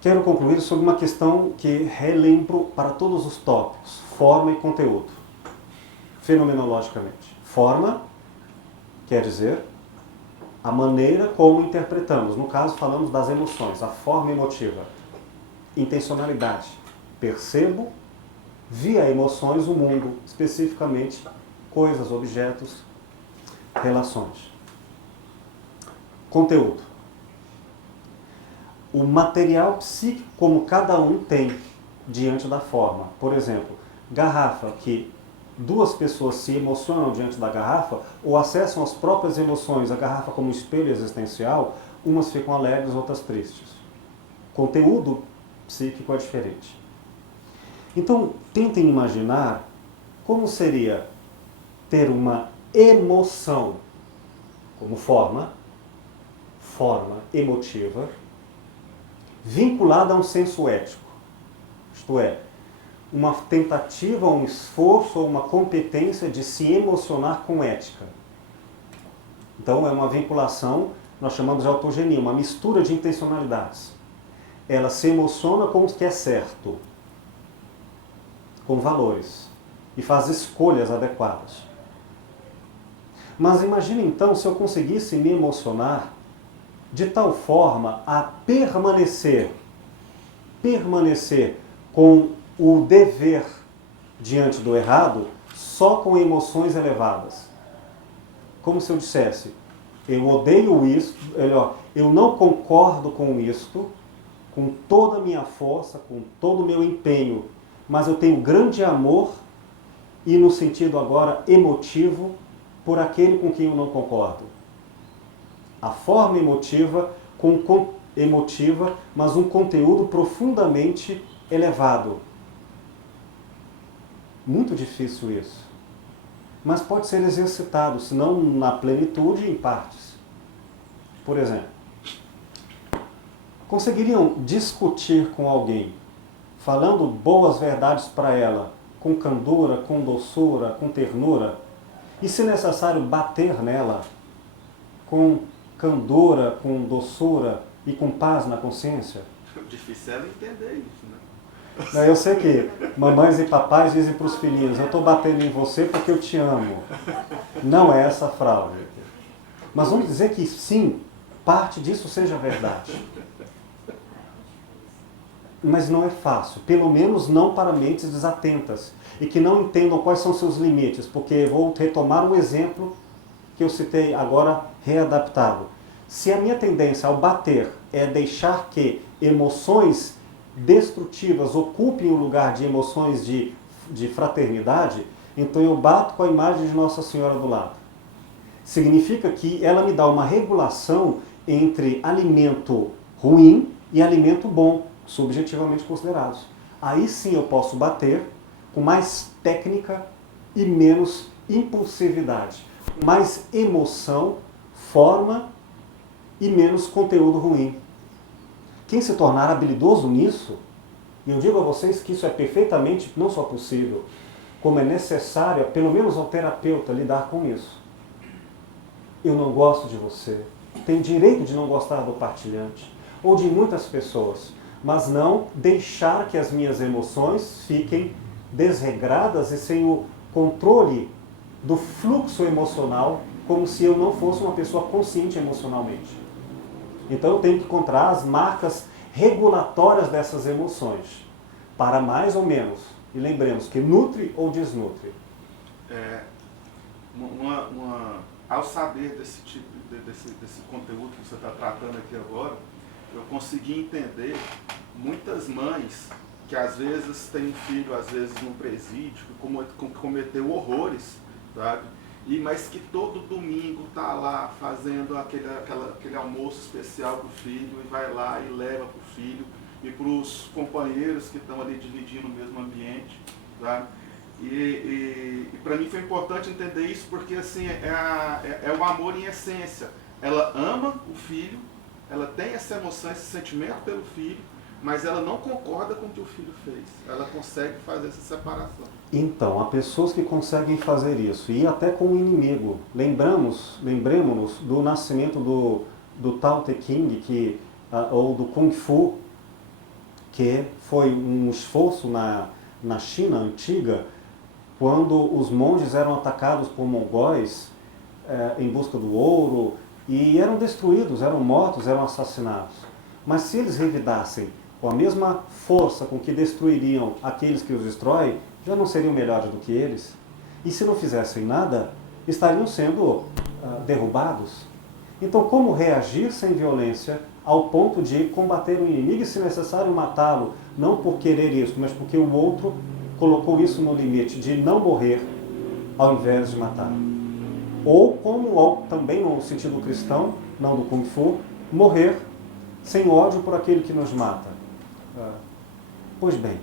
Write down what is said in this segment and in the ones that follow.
Quero concluir sobre uma questão que relembro para todos os tópicos: forma e conteúdo, fenomenologicamente. Forma quer dizer a maneira como interpretamos. No caso, falamos das emoções, a forma emotiva. Intencionalidade. Percebo, via emoções, o mundo, especificamente coisas, objetos, relações. Conteúdo. O material psíquico como cada um tem diante da forma. Por exemplo, garrafa, que duas pessoas se emocionam diante da garrafa ou acessam as próprias emoções, a garrafa como um espelho existencial, umas ficam alegres, outras tristes. Conteúdo psíquico é diferente. Então, tentem imaginar como seria ter uma emoção como forma emotiva, vinculada a um senso ético. Isto é, uma tentativa, um esforço ou uma competência de se emocionar com ética. Então é uma vinculação, nós chamamos de autogenia, uma mistura de intencionalidades. Ela se emociona com o que é certo, com valores, e faz escolhas adequadas. Mas imagine então se eu conseguisse me emocionar de tal forma a permanecer com o dever diante do errado só com emoções elevadas. Como se eu dissesse, eu odeio isto, eu não concordo com isto, com toda a minha força, com todo o meu empenho, mas eu tenho grande amor e no sentido agora emotivo por aquele com quem eu não concordo. A forma emotiva, mas um conteúdo profundamente elevado. Muito difícil isso. Mas pode ser exercitado, se não na plenitude, em partes. Por exemplo, conseguiriam discutir com alguém, falando boas verdades para ela, com candura, com doçura, com ternura, e se necessário bater nela, com candura, com doçura e com paz na consciência? Difícil é ela entender isso, né? Eu sei que mamães e papais dizem para os filhinhos, eu estou batendo em você porque eu te amo. Não é essa a frase. Mas vamos dizer que sim, parte disso seja verdade. Mas não é fácil, pelo menos não para mentes desatentas e que não entendam quais são seus limites, porque vou retomar um exemplo que eu citei agora readaptado. Se a minha tendência ao bater é deixar que emoções destrutivas ocupem o lugar de emoções de fraternidade, então eu bato com a imagem de Nossa Senhora do lado. Significa que ela me dá uma regulação entre alimento ruim e alimento bom, subjetivamente considerados. Aí sim eu posso bater com mais técnica e menos impulsividade. Mais emoção, forma e menos conteúdo ruim. Quem se tornar habilidoso nisso, e eu digo a vocês que isso é perfeitamente não só possível, como é necessário, pelo menos ao terapeuta, lidar com isso. Eu não gosto de você, tenho direito de não gostar do partilhante, ou de muitas pessoas, mas não deixar que as minhas emoções fiquem desregradas e sem o controle do fluxo emocional, como se eu não fosse uma pessoa consciente emocionalmente. Então eu tenho que encontrar as marcas regulatórias dessas emoções, para mais ou menos. E lembremos que nutre ou desnutre. Ao saber desse tipo, desse conteúdo que você está tratando aqui agora, eu consegui entender muitas mães que às vezes têm um filho, às vezes num presídio, que cometeu horrores, sabe? Mas que todo domingo está lá fazendo aquele almoço especial para o filho, e vai lá e leva para o filho e para os companheiros que estão ali dividindo o mesmo ambiente, tá? E para mim foi importante entender isso, porque assim, é o amor em essência. Ela ama o filho, ela tem essa emoção, esse sentimento pelo filho, mas ela não concorda com o que o filho fez. Ela consegue fazer essa separação. Então, há pessoas que conseguem fazer isso, e até com o inimigo. Lembremos-nos do nascimento do Tao Te Ching, ou do Kung Fu, que foi um esforço na China antiga, quando os monges eram atacados por mongóis em busca do ouro, e eram destruídos, eram mortos, eram assassinados. Mas se eles revidassem com a mesma força com que destruiriam aqueles que os destroem, já não seriam melhores do que eles? E se não fizessem nada, estariam sendo derrubados. Então, como reagir sem violência ao ponto de combater o inimigo e, se necessário, matá-lo, não por querer isso, mas porque o outro colocou isso no limite de não morrer ao invés de matar? Ou, como também no sentido cristão, não do Kung Fu, morrer sem ódio por aquele que nos mata. Pois bem,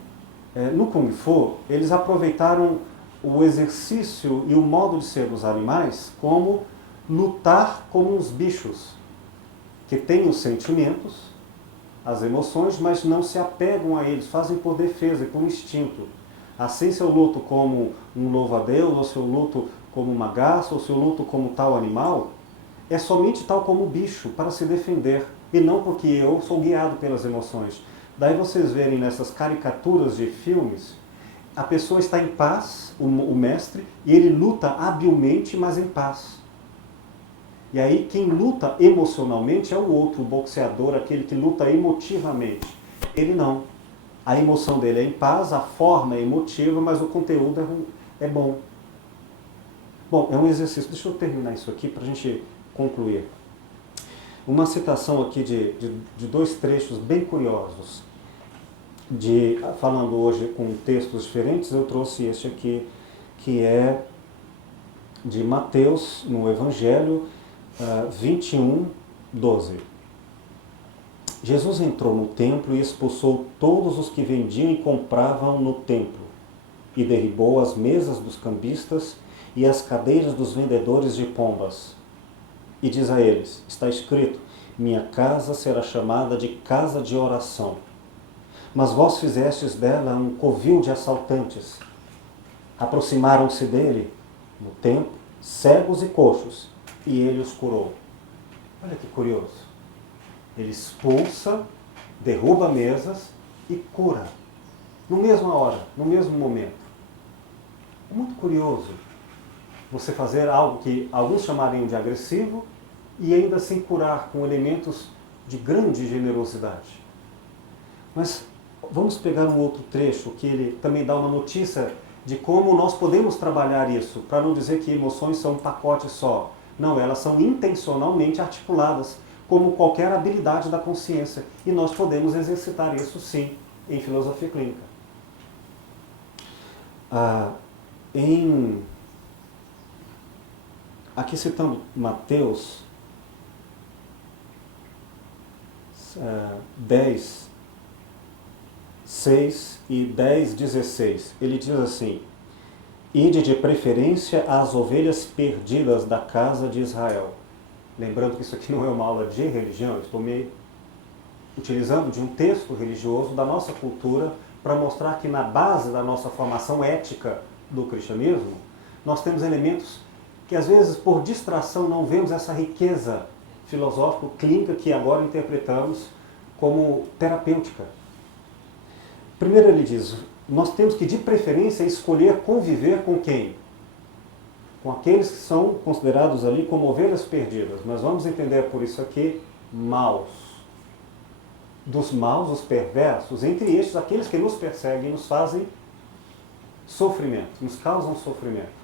no Kung Fu, eles aproveitaram o exercício e o modo de ser dos animais como lutar como uns bichos, que têm os sentimentos, as emoções, mas não se apegam a eles, fazem por defesa e por instinto. Assim, se eu luto como um louva-a-Deus, ou se eu luto como uma garça, ou se eu luto como tal animal, é somente tal como bicho, para se defender, e não porque eu sou guiado pelas emoções. Daí vocês verem nessas caricaturas de filmes, a pessoa está em paz, o mestre, e ele luta habilmente, mas em paz. E aí quem luta emocionalmente é o outro, o boxeador, aquele que luta emotivamente. Ele não. A emoção dele é em paz, a forma é emotiva, mas o conteúdo é bom. Bom, é um exercício. Deixa eu terminar isso aqui para a gente concluir. Uma citação aqui de dois trechos bem curiosos. Falando hoje com textos diferentes, eu trouxe este aqui, que é de Mateus, no Evangelho 21, 12. Jesus entrou no templo e expulsou todos os que vendiam e compravam no templo, e derribou as mesas dos cambistas e as cadeiras dos vendedores de pombas. E diz a eles, está escrito, minha casa será chamada de casa de oração. Mas vós fizestes dela um covil de assaltantes. Aproximaram-se dele, no templo, cegos e coxos, e ele os curou. Olha que curioso. Ele expulsa, derruba mesas e cura. Na mesma hora, no mesmo momento. É muito curioso você fazer algo que alguns chamariam de agressivo e ainda assim curar com elementos de grande generosidade. Mas vamos pegar um outro trecho que ele também dá uma notícia de como nós podemos trabalhar isso, para não dizer que emoções são um pacote só. Não, elas são intencionalmente articuladas, como qualquer habilidade da consciência. E nós podemos exercitar isso, sim, em filosofia clínica. Aqui citando Mateus 10, 6 e 10, 16, ele diz assim, ide de preferência às ovelhas perdidas da casa de Israel. Lembrando que isso aqui não é uma aula de religião, eu estou me utilizando de um texto religioso da nossa cultura para mostrar que na base da nossa formação ética do cristianismo, nós temos elementos que às vezes por distração não vemos essa riqueza filosófico-clínica que agora interpretamos como terapêutica. Primeiro ele diz, nós temos que de preferência escolher conviver com quem? Com aqueles que são considerados ali como ovelhas perdidas. Mas vamos entender por isso aqui, maus. Dos maus, os perversos, entre estes, aqueles que nos perseguem, nos fazem sofrimento, nos causam sofrimento.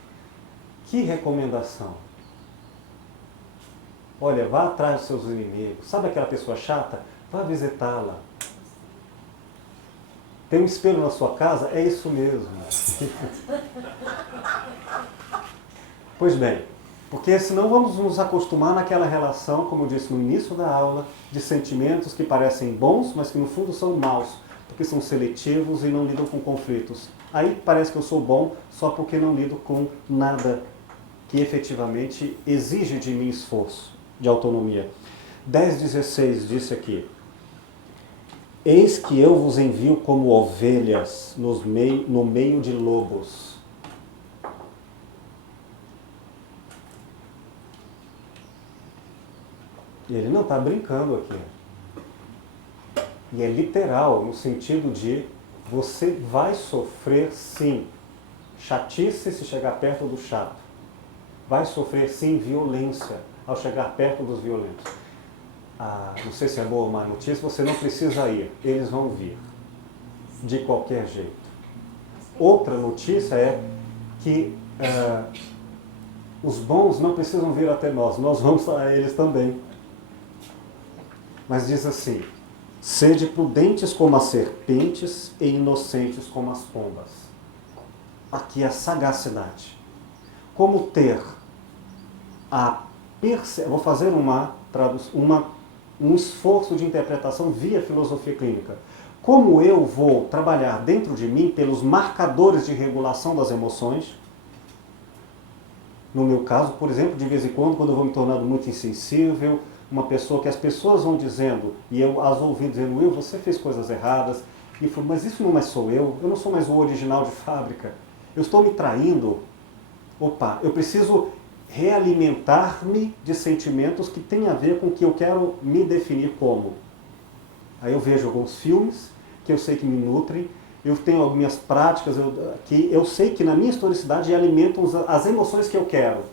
Que recomendação! Olha, vá atrás dos seus inimigos. Sabe aquela pessoa chata? Vá visitá-la. Tem um espelho na sua casa? É isso mesmo. Pois bem, porque senão vamos nos acostumar naquela relação, como eu disse no início da aula, de sentimentos que parecem bons, mas que no fundo são maus, porque são seletivos e não lidam com conflitos. Aí parece que eu sou bom só porque não lido com nada que efetivamente exige de mim esforço, de autonomia. 10,16 disse aqui, eis que eu vos envio como ovelhas no meio de lobos. Ele não está brincando aqui. E é literal, no sentido de você vai sofrer sim chatice se chegar perto do chato. Vai sofrer sim violência ao chegar perto dos violentos. Não sei se é boa ou má notícia, você não precisa ir, eles vão vir. De qualquer jeito. Outra notícia é que os bons não precisam vir até nós vamos a eles também. Mas diz assim, sede prudentes como as serpentes e inocentes como as pombas. Aqui é a sagacidade. Como ter vou fazer um esforço de interpretação via filosofia clínica. Como eu vou trabalhar dentro de mim pelos marcadores de regulação das emoções. No meu caso, por exemplo, de vez em quando eu vou me tornando muito insensível, uma pessoa que as pessoas vão dizendo, e eu as ouvi dizendo, Will, você fez coisas erradas, e eu falo, mas isso não mais sou eu não sou mais o original de fábrica, eu estou me traindo, eu preciso realimentar-me de sentimentos que têm a ver com o que eu quero me definir como. Aí eu vejo alguns filmes que eu sei que me nutrem, eu tenho algumas práticas que eu sei que na minha historicidade alimentam as emoções que eu quero.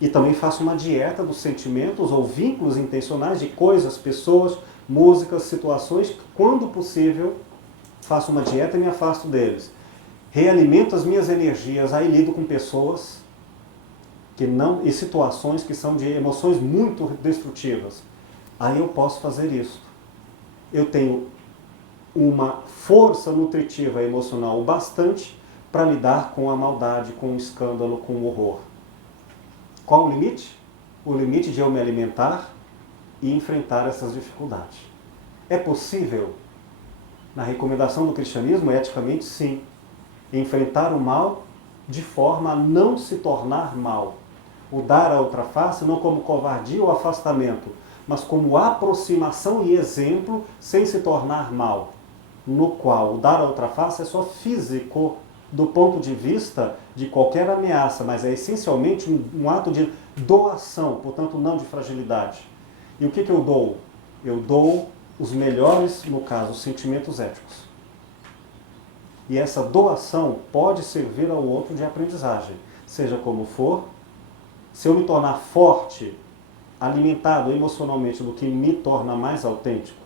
E também faço uma dieta dos sentimentos ou vínculos intencionais de coisas, pessoas, músicas, situações, que quando possível faço uma dieta e me afasto deles. Realimento as minhas energias, aí lido com pessoas e situações que são de emoções muito destrutivas. Aí eu posso fazer isso. Eu tenho uma força nutritiva emocional bastante para lidar com a maldade, com o escândalo, com o horror. Qual o limite? O limite de eu me alimentar e enfrentar essas dificuldades. É possível? Na recomendação do cristianismo, eticamente, sim. Enfrentar o mal de forma a não se tornar mal. O dar a outra face não como covardia ou afastamento, mas como aproximação e exemplo sem se tornar mal. No qual o dar a outra face é só físico, do ponto de vista de qualquer ameaça, mas é essencialmente um ato de doação, portanto não de fragilidade. E o que eu dou? Eu dou os melhores, no caso, sentimentos éticos. E essa doação pode servir ao outro de aprendizagem, seja como for. Se eu me tornar forte, alimentado emocionalmente do que me torna mais autêntico,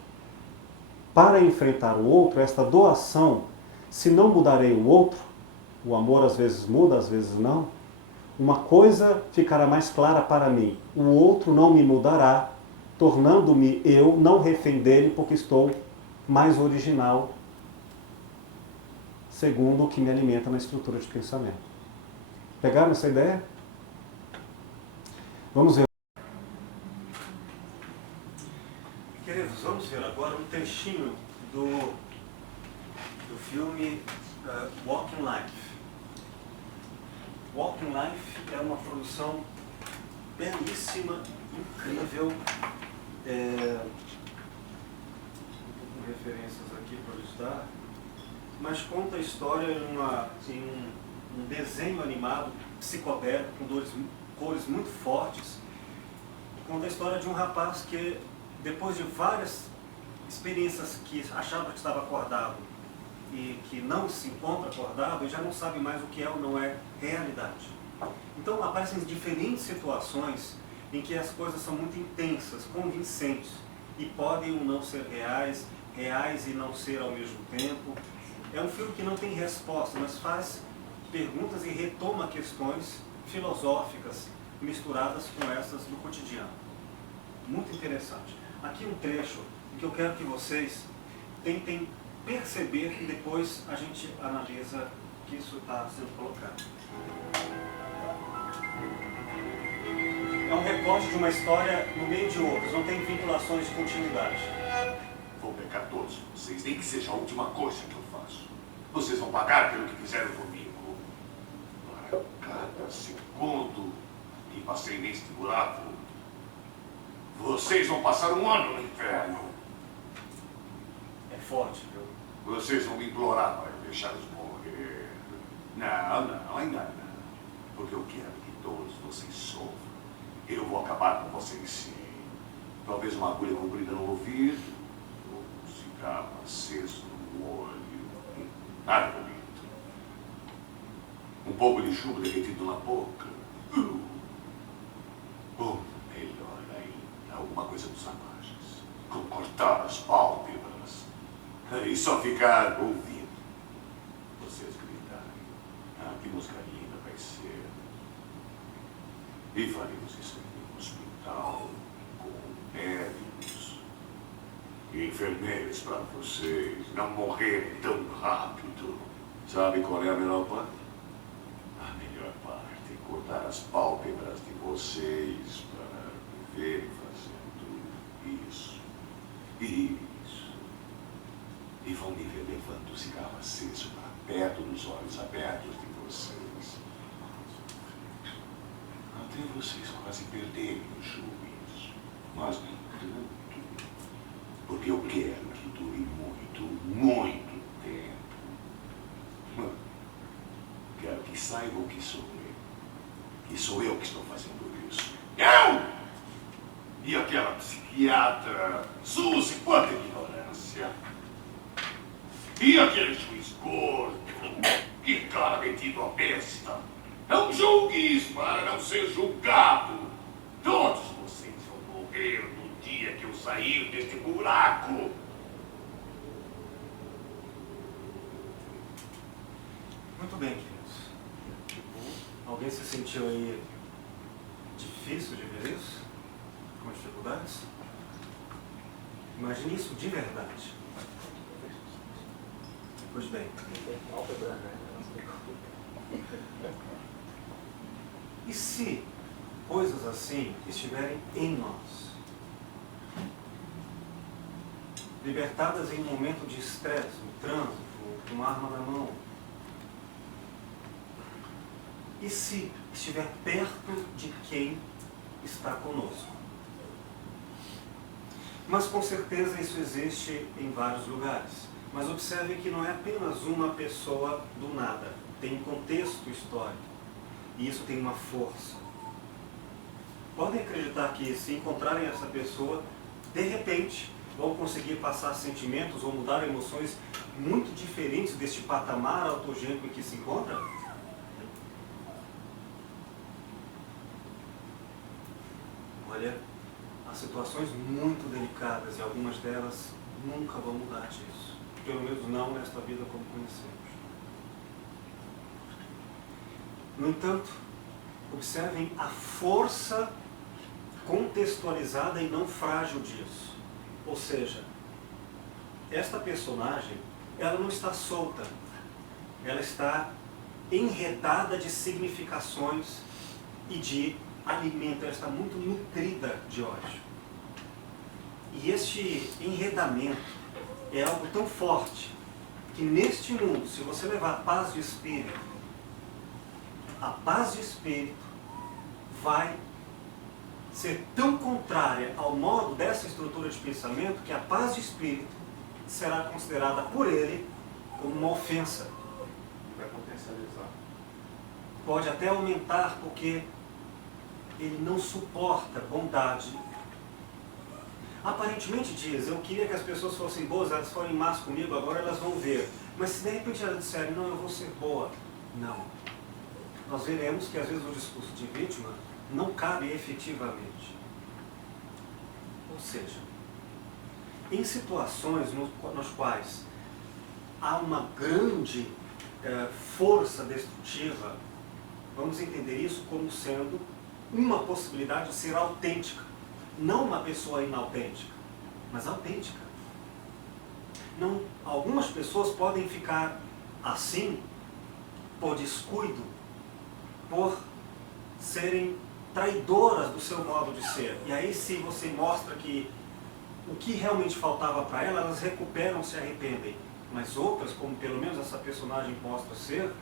para enfrentar o outro, esta doação, se não mudarei o outro, o amor às vezes muda, às vezes não, uma coisa ficará mais clara para mim, o outro não me mudará, tornando-me eu não refém dele porque estou mais original, segundo o que me alimenta na estrutura de pensamento. Pegaram essa ideia? Vamos ver. Queridos, vamos ver agora um trechinho do filme Walking Life. Walking Life é uma produção belíssima, incrível. Com referências aqui para ajudar, mas conta a história em um desenho animado psicodélico, com cores muito fortes. Conta a história de um rapaz que, depois de várias experiências que achava que estava acordado e que não se encontra acordado, e já não sabe mais o que é ou não é realidade. Então aparecem diferentes situações em que as coisas são muito intensas, convincentes, e podem ou não ser reais e não ser ao mesmo tempo. É um filme que não tem resposta, mas faz perguntas e retoma questões filosóficas misturadas com essas do cotidiano. Muito interessante. Aqui um trecho em que eu quero que vocês tentem perceber e depois a gente analisa que isso está sendo colocado. É um recorte de uma história no meio de outras, não tem vinculações de continuidade. Vou pecar todos vocês, nem que seja a última coisa que eu faço. Vocês vão pagar pelo que fizeram comigo. Para cada segundo que passei neste buraco, vocês vão passar um ano no inferno. É forte, viu? Vocês vão me implorar para deixá-los morrer. Não, ainda não. Porque eu quero que todos vocês sofram. Eu vou acabar com vocês sim. Talvez uma agulha comprida no ouvido, ou ficava aceso no olho. Nada bonito. Um pouco de chumbo derretido na boca. Ou melhor ainda, alguma coisa dos salvagens. Como cortar as pálpebras. E só ficar ouvindo vocês gritarem. Ah, que música linda vai ser. E faremos isso em um hospital, com médicos e enfermeiros para vocês não morrerem tão rápido. Sabe qual é a melhor parte? A melhor parte é cortar as pálpebras de vocês para viver fazendo isso. Isso. E vão me ver levando o cigarro aceso para perto dos olhos abertos de vocês. Até vocês quase perderem o juízo. Mas nem tanto. Porque eu quero que dure muito, muito tempo. Quero que saibam que sou eu. Que sou eu que estou fazendo isso. Eu! E aquela psiquiatra, Suzy, quanta ignorância. E aquele juiz gordo, que cara metido a besta. Não julgues para não ser julgado. Todos vocês vão morrer no dia que eu sair deste buraco. Muito bem, queridos. Alguém se sentiu aí difícil de ver isso? Com dificuldades? Imagine isso de verdade. Pois bem. E se coisas assim estiverem em nós? Libertadas em um momento de estresse, no trânsito, com uma arma na mão. E se estiver perto de quem está conosco? Mas com certeza isso existe em vários lugares. Mas observe que não é apenas uma pessoa do nada. Tem um contexto histórico. E isso tem uma força. Podem acreditar que se encontrarem essa pessoa, de repente, vão conseguir passar sentimentos ou mudar emoções muito diferentes deste patamar autogênico em que se encontra? Olha, há situações muito delicadas e algumas delas nunca vão mudar disso. Pelo menos não nesta vida como conhecemos. No entanto, observem a força contextualizada e não frágil disso. Ou seja, esta personagem, ela não está solta. Ela está enredada de significações e de alimento. Ela está muito nutrida de ódio. E este enredamento é algo tão forte que neste mundo, se você levar a paz de espírito, a paz de espírito vai ser tão contrária ao modo dessa estrutura de pensamento que a paz de espírito será considerada por ele como uma ofensa. Vai potencializar. Pode até aumentar porque ele não suporta bondade. Aparentemente diz, eu queria que as pessoas fossem boas, elas forem más comigo, agora elas vão ver. Mas se de repente elas disserem, não, eu vou ser boa. Não. Nós veremos que às vezes o discurso de vítima não cabe efetivamente. Ou seja, em situações nos quais há uma grande força destrutiva, vamos entender isso como sendo uma possibilidade de ser autêntica. Não uma pessoa inautêntica, mas autêntica. Não, algumas pessoas podem ficar assim por descuido, por serem traidoras do seu modo de ser. E aí se você mostra que o que realmente faltava para elas, elas recuperam, se arrependem. Mas outras, como pelo menos essa personagem mostra ser,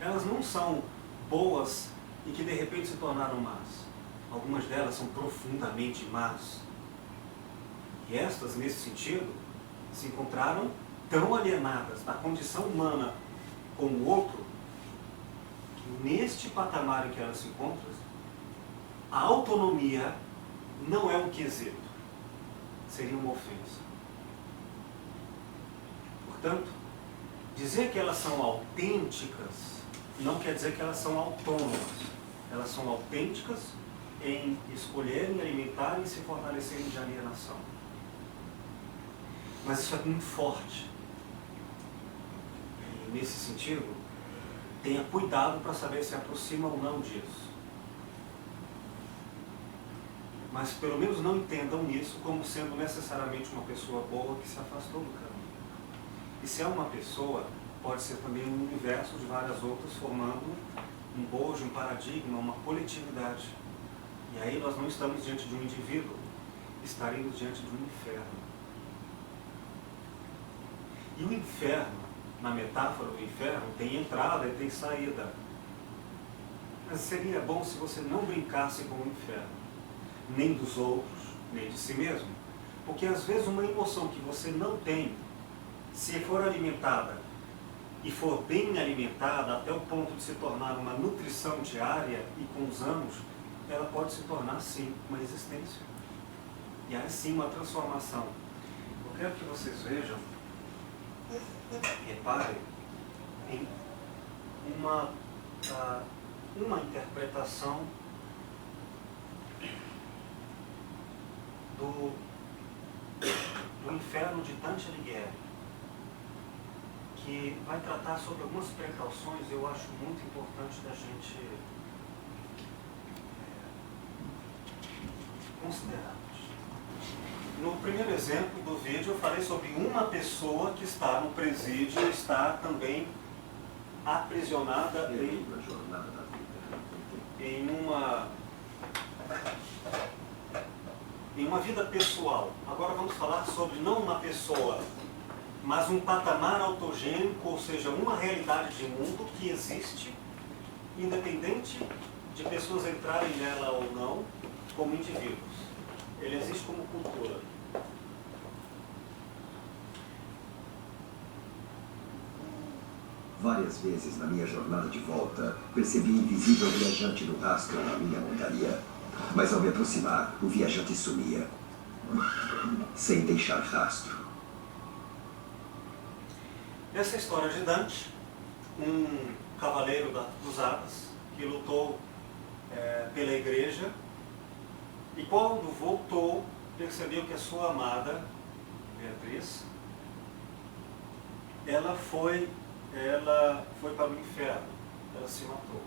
elas não são boas e que de repente se tornaram más. Algumas delas são profundamente más. E estas, nesse sentido, se encontraram tão alienadas da condição humana com o outro, que neste patamar em que elas se encontram, a autonomia não é um quesito, seria uma ofensa. Portanto, dizer que elas são autênticas não quer dizer que elas são autônomas. Elas são autênticas em escolherem, alimentarem e se fortalecerem de alienação. Mas isso é muito forte. E, nesse sentido, tenha cuidado para saber se aproxima ou não disso. Mas pelo menos não entendam isso como sendo necessariamente uma pessoa boa que se afastou do caminho. E se é uma pessoa, pode ser também um universo de várias outras, formando um bojo, um paradigma, uma coletividade. E aí nós não estamos diante de um indivíduo, estaremos diante de um inferno. E o inferno, na metáfora do inferno, tem entrada e tem saída. Mas seria bom se você não brincasse com o inferno, nem dos outros, nem de si mesmo. Porque às vezes uma emoção que você não tem, se for alimentada e for bem alimentada até o ponto de se tornar uma nutrição diária e com os anos, ela pode se tornar sim uma existência. E aí sim uma transformação. Eu quero que vocês vejam, reparem, em uma interpretação do Inferno de Dante Alighieri, que vai tratar sobre algumas precauções, eu acho muito importante da gente considerar. No primeiro exemplo do vídeo eu falei sobre uma pessoa que está no presídio e está também aprisionada em uma vida pessoal. Agora vamos falar sobre não uma pessoa, mas um patamar autogênico, ou seja, uma realidade de mundo que existe, independente de pessoas entrarem nela ou não, como indivíduos. Ele existe como cultura. Várias vezes na minha jornada de volta, percebi um invisível viajante no rastro na minha montaria. Mas ao me aproximar, o viajante sumia, sem deixar rastro. Essa história de Dante, um cavaleiro das Cruzadas, que lutou pela igreja, e quando voltou, percebeu que a sua amada, Beatriz, ela foi para o inferno, ela se matou.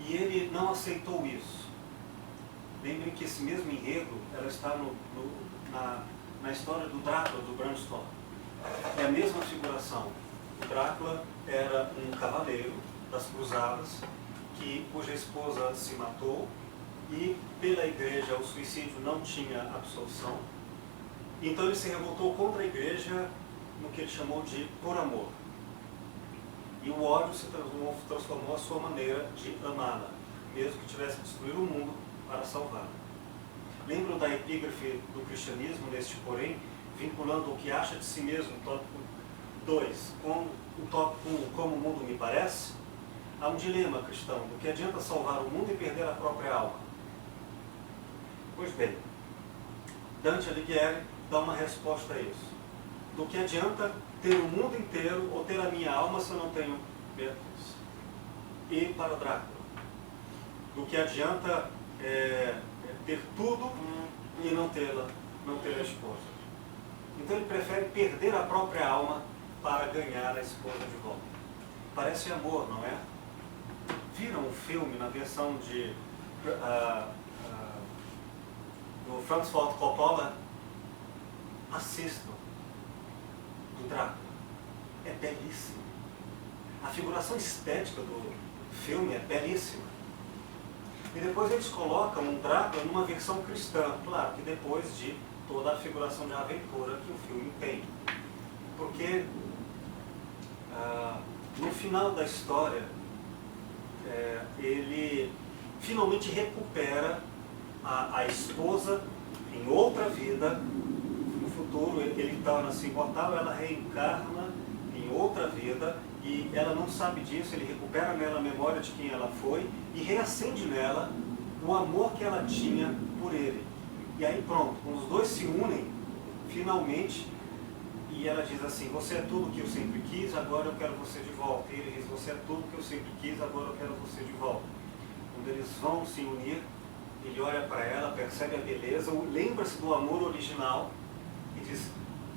E ele não aceitou isso. Lembrem que esse mesmo enredo, ela está na história do Drácula, do Bram Stoker. É a mesma figuração. O Drácula era um cavaleiro das Cruzadas, cuja esposa se matou, e pela igreja o suicídio não tinha absolução. Então ele se revoltou contra a igreja no que ele chamou de por amor. E o ódio se transformou a sua maneira de amá-la, mesmo que tivesse que destruir o mundo para salvá-la. Lembram da epígrafe do cristianismo, neste porém, vinculando o que acha de si mesmo, tópico 2, com o tópico 1, como o mundo me parece? Há um dilema cristão, do que adianta salvar o mundo e perder a própria alma? Pois bem, Dante Alighieri dá uma resposta a isso. Do que adianta ter o mundo inteiro ou ter a minha alma se eu não tenho Beatriz? E para Drácula, do que adianta ter tudo e não ter a esposa? Então ele prefere perder a própria alma para ganhar a esposa de volta. Parece amor, não é? Viram um filme na versão do Francis Ford Coppola? Assistam. Do Drácula. É belíssimo. A figuração estética do filme é belíssima. E depois eles colocam um Drácula numa versão cristã, claro que depois de toda a figuração de aventura que o filme tem. Porque no final da história, ele finalmente recupera a esposa em outra vida. No futuro ele torna-se imortal, ela reencarna em outra vida e ela não sabe disso, ele recupera nela a memória de quem ela foi e reacende nela o amor que ela tinha por ele. E aí pronto, quando os dois se unem, finalmente E ela diz assim, você é tudo que eu sempre quis, agora eu quero você de volta. E ele diz, você é tudo que eu sempre quis, agora eu quero você de volta. Quando eles vão se unir, ele olha para ela, percebe a beleza, lembra-se do amor original e diz,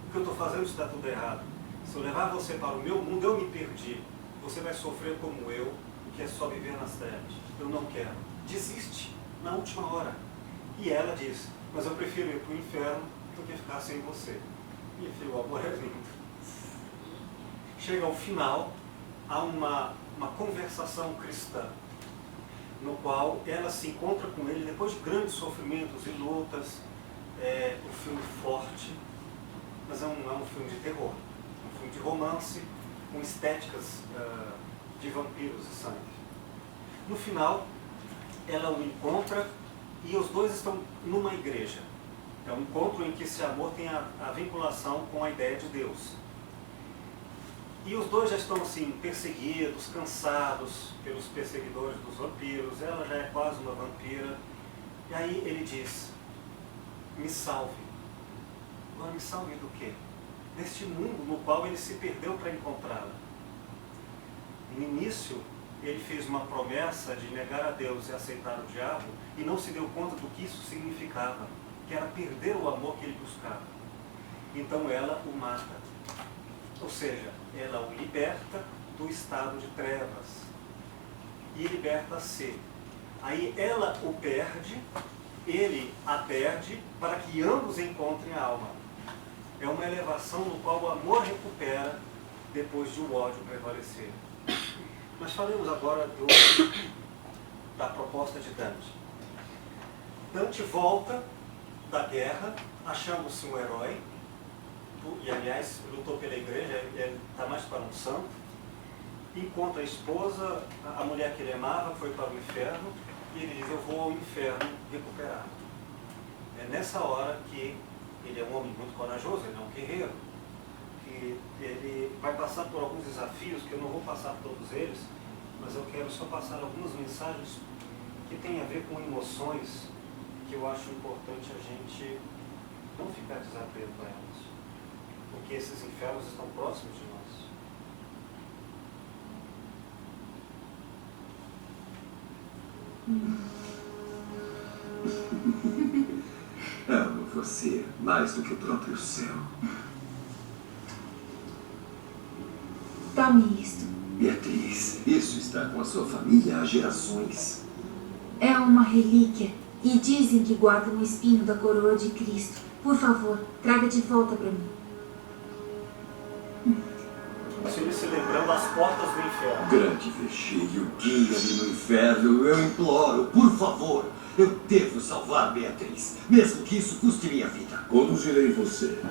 o que eu estou fazendo está tudo errado. Se eu levar você para o meu mundo, eu me perdi. Você vai sofrer como eu, que é só viver nas trevas. Eu não quero. Desiste na última hora. E ela diz, mas eu prefiro ir para o inferno do que ficar sem você. E filho, o amor é lindo. Chega ao final, há uma conversação cristã, no qual ela se encontra com ele depois de grandes sofrimentos e lutas. É um filme forte, mas é um filme de terror, um filme de romance, com estéticas de vampiros e sangue. No final, ela o encontra e os dois estão numa igreja. É um encontro em que esse amor tem a vinculação com a ideia de Deus. E os dois já estão assim, perseguidos, cansados pelos perseguidores dos vampiros. Ela já é quase uma vampira. E aí ele diz, me salve. Agora me salve do quê? Deste mundo no qual ele se perdeu para encontrá-la. No início, ele fez uma promessa de negar a Deus e aceitar o diabo e não se deu conta do que isso significava, que era perder o amor que ele buscava. Então ela o mata. Ou seja, ela o liberta do estado de trevas e liberta-se. Aí ela o perde, ele a perde, para que ambos encontrem a alma. É uma elevação no qual o amor recupera depois de o ódio prevalecer. Mas falemos agora da proposta de Dante. Dante volta da guerra, achando-se um herói, e aliás lutou pela igreja, ele está mais para um santo, encontra a esposa, a mulher que ele amava foi para o inferno, e ele diz, eu vou ao inferno recuperar. É nessa hora que ele é um homem muito corajoso, ele é um guerreiro, que ele vai passar por alguns desafios, que eu não vou passar todos eles, mas eu quero só passar algumas mensagens que têm a ver com emoções, que eu acho importante a gente não ficar desatento a elas, porque esses infernos estão próximos de nós. Amo você mais do que o próprio céu. Tome isto. Beatriz, isso está com a sua família há gerações. É uma relíquia e dizem que guarda um espinho da coroa de Cristo. Por favor, traga de volta para mim. Ele se lembrando das portas do inferno. Grande Virgílio, guia-me no inferno, eu imploro, por favor. Eu devo salvar Beatriz, mesmo que isso custe minha vida. Conduzirei você,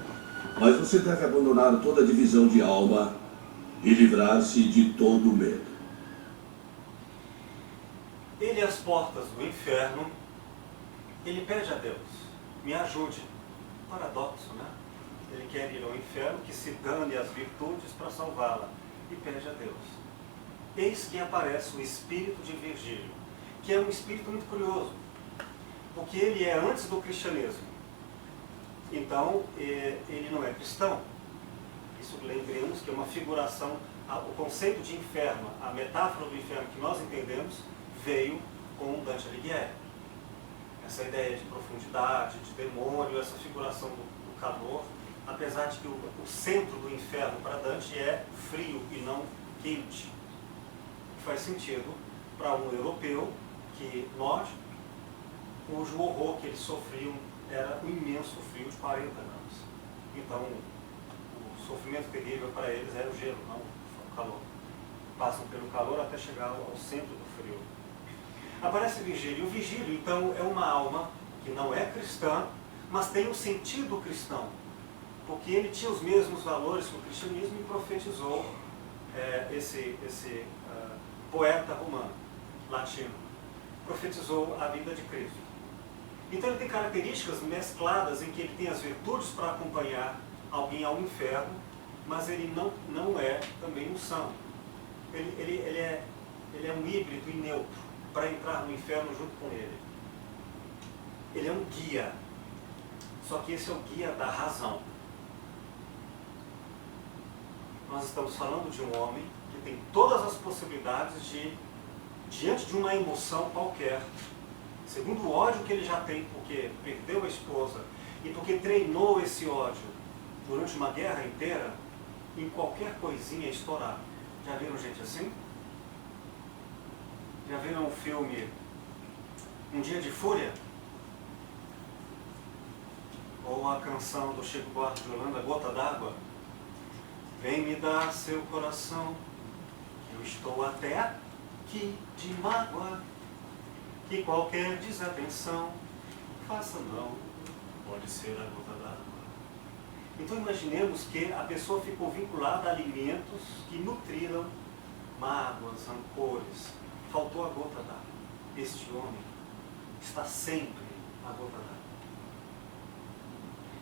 mas você deve abandonar toda a divisão de alma e livrar-se de todo medo. Ele às portas do inferno, ele pede a Deus, me ajude. Paradoxo, né? Ele quer ir ao inferno, que se dane as virtudes para salvá-la, e pede a Deus. Eis que aparece o espírito de Virgílio, que é um espírito muito curioso, porque ele é antes do cristianismo. Então, ele não é cristão. Isso lembremos que é uma figuração, o conceito de inferno, a metáfora do inferno que nós entendemos, veio com Dante Alighieri. Essa ideia de profundidade, de demônio, essa figuração do calor, apesar de que o centro do inferno para Dante é frio e não quente. Faz sentido para um europeu que nórdico, cujo horror que eles sofriam era o imenso frio de 40 graus. Então, o sofrimento terrível para eles era o gelo, não o calor. Passam pelo calor até chegar ao centro do frio. Aparece Virgílio. O Virgílio, então, é uma alma que não é cristã, mas tem um sentido cristão, porque ele tinha os mesmos valores que o cristianismo e profetizou esse poeta romano, latino, profetizou a vida de Cristo. Então ele tem características mescladas em que ele tem as virtudes para acompanhar alguém ao inferno, mas ele não é também um santo. Ele é um híbrido e neutro para entrar no inferno junto com ele. Ele é um guia, só que esse é o guia da razão. nós estamos falando de um homem que tem todas as possibilidades de, diante de uma emoção qualquer, segundo o ódio que ele já tem porque perdeu a esposa e porque treinou esse ódio durante uma guerra inteira, em qualquer coisinha estourar. Já viram gente assim? Já viram o filme Um Dia de Fúria? Ou a canção do Chico Buarque de Holanda, Gota d'Água? Vem me dar seu coração, que eu estou até aqui de mágoa, que qualquer desatenção faça não, pode ser a gota d'água. Então imaginemos que a pessoa ficou vinculada a alimentos que nutriram mágoas, rancores, faltou a gota d'água. Este homem está sempre a gota d'água.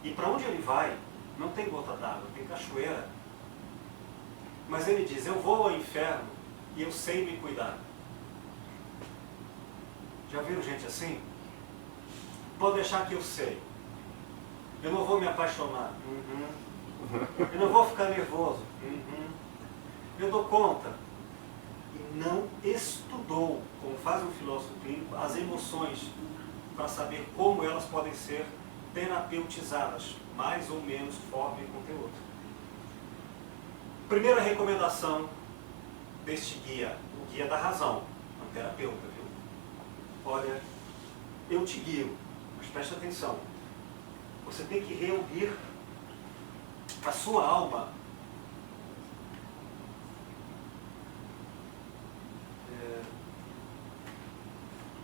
E para onde ele vai, não tem gota d'água, tem cachoeira. Mas ele diz, eu vou ao inferno e eu sei me cuidar. Já viram gente assim? Pode deixar que eu sei. Eu não vou me apaixonar. Eu não vou ficar nervoso. Eu dou conta. E não estudou, como faz um filósofo clínico, as emoções para saber como elas podem ser terapeutizadas, mais ou menos forma e conteúdo. Primeira recomendação deste guia, o guia da razão, um terapeuta, viu? Olha, eu te guio, mas preste atenção. Você tem que reunir a sua alma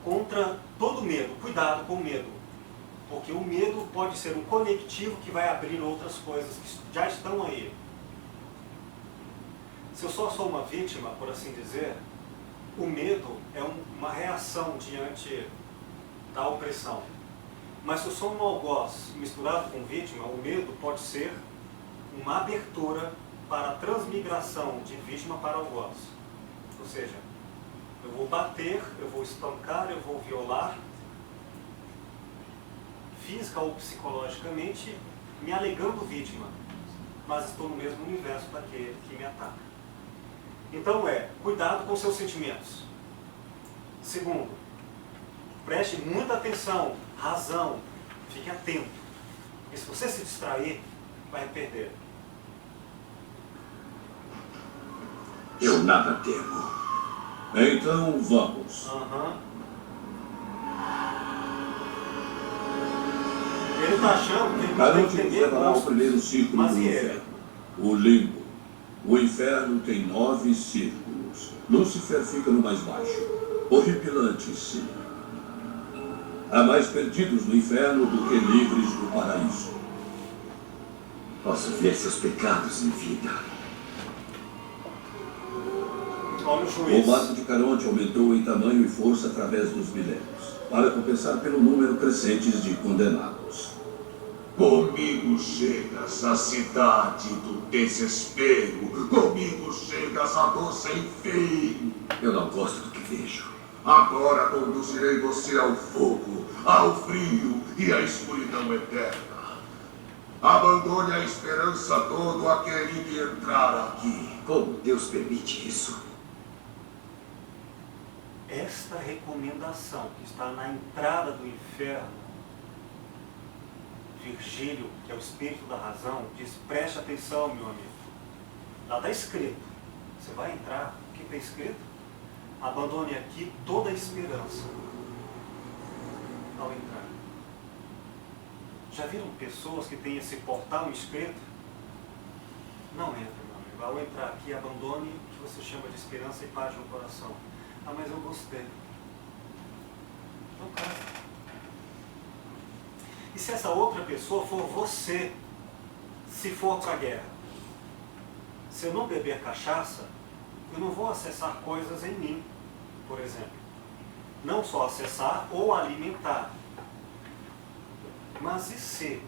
contra todo medo. Cuidado com o medo, porque o medo pode ser um conectivo que vai abrir outras coisas que já estão aí. Se eu só sou uma vítima, por assim dizer, o medo é uma reação diante da opressão. Mas se eu sou um algoz misturado com vítima, o medo pode ser uma abertura para a transmigração de vítima para algoz. Ou seja, eu vou bater, eu vou espancar, eu vou violar, física ou psicologicamente, me alegando vítima, mas estou no mesmo universo daquele que me ataca. Então cuidado com seus sentimentos. Segundo, preste muita atenção, razão, fique atento. Porque se você se distrair, vai perder. Eu nada temo. Então vamos. Ele está achando que ele não Caronte tem que nos entender levará ao primeiro círculo mas do e ele? inferno, o limbo. O inferno tem 9 círculos. Lúcifer fica no mais baixo. Horripilante, sim. Há mais perdidos no inferno do que livres do paraíso. Posso ver seus pecados em vida. Olha o juiz. O marco de Caronte aumentou em tamanho e força através dos milênios, para compensar pelo número crescente de condenados. Comigo chegas à cidade do desespero. Comigo chegas à dor sem fim. Eu não gosto do que vejo. Agora conduzirei você ao fogo, ao frio e à escuridão eterna. Abandone a esperança todo aquele que entrar aqui. Como Deus permite isso? Esta recomendação que está na entrada do inferno, Virgílio, que é o espírito da razão, diz, preste atenção, meu amigo. Lá está escrito. Você vai entrar, o que está escrito? Abandone aqui toda a esperança ao entrar. Já viram pessoas que têm esse portal escrito? Não entra, meu amigo. Ao entrar aqui, abandone o que você chama de esperança e paz no coração. Ah, mas eu gostei. Então, cara. E se essa outra pessoa for você, se for para a guerra? Se eu não beber cachaça, eu não vou acessar coisas em mim, por exemplo. Não só acessar ou alimentar. Mas e se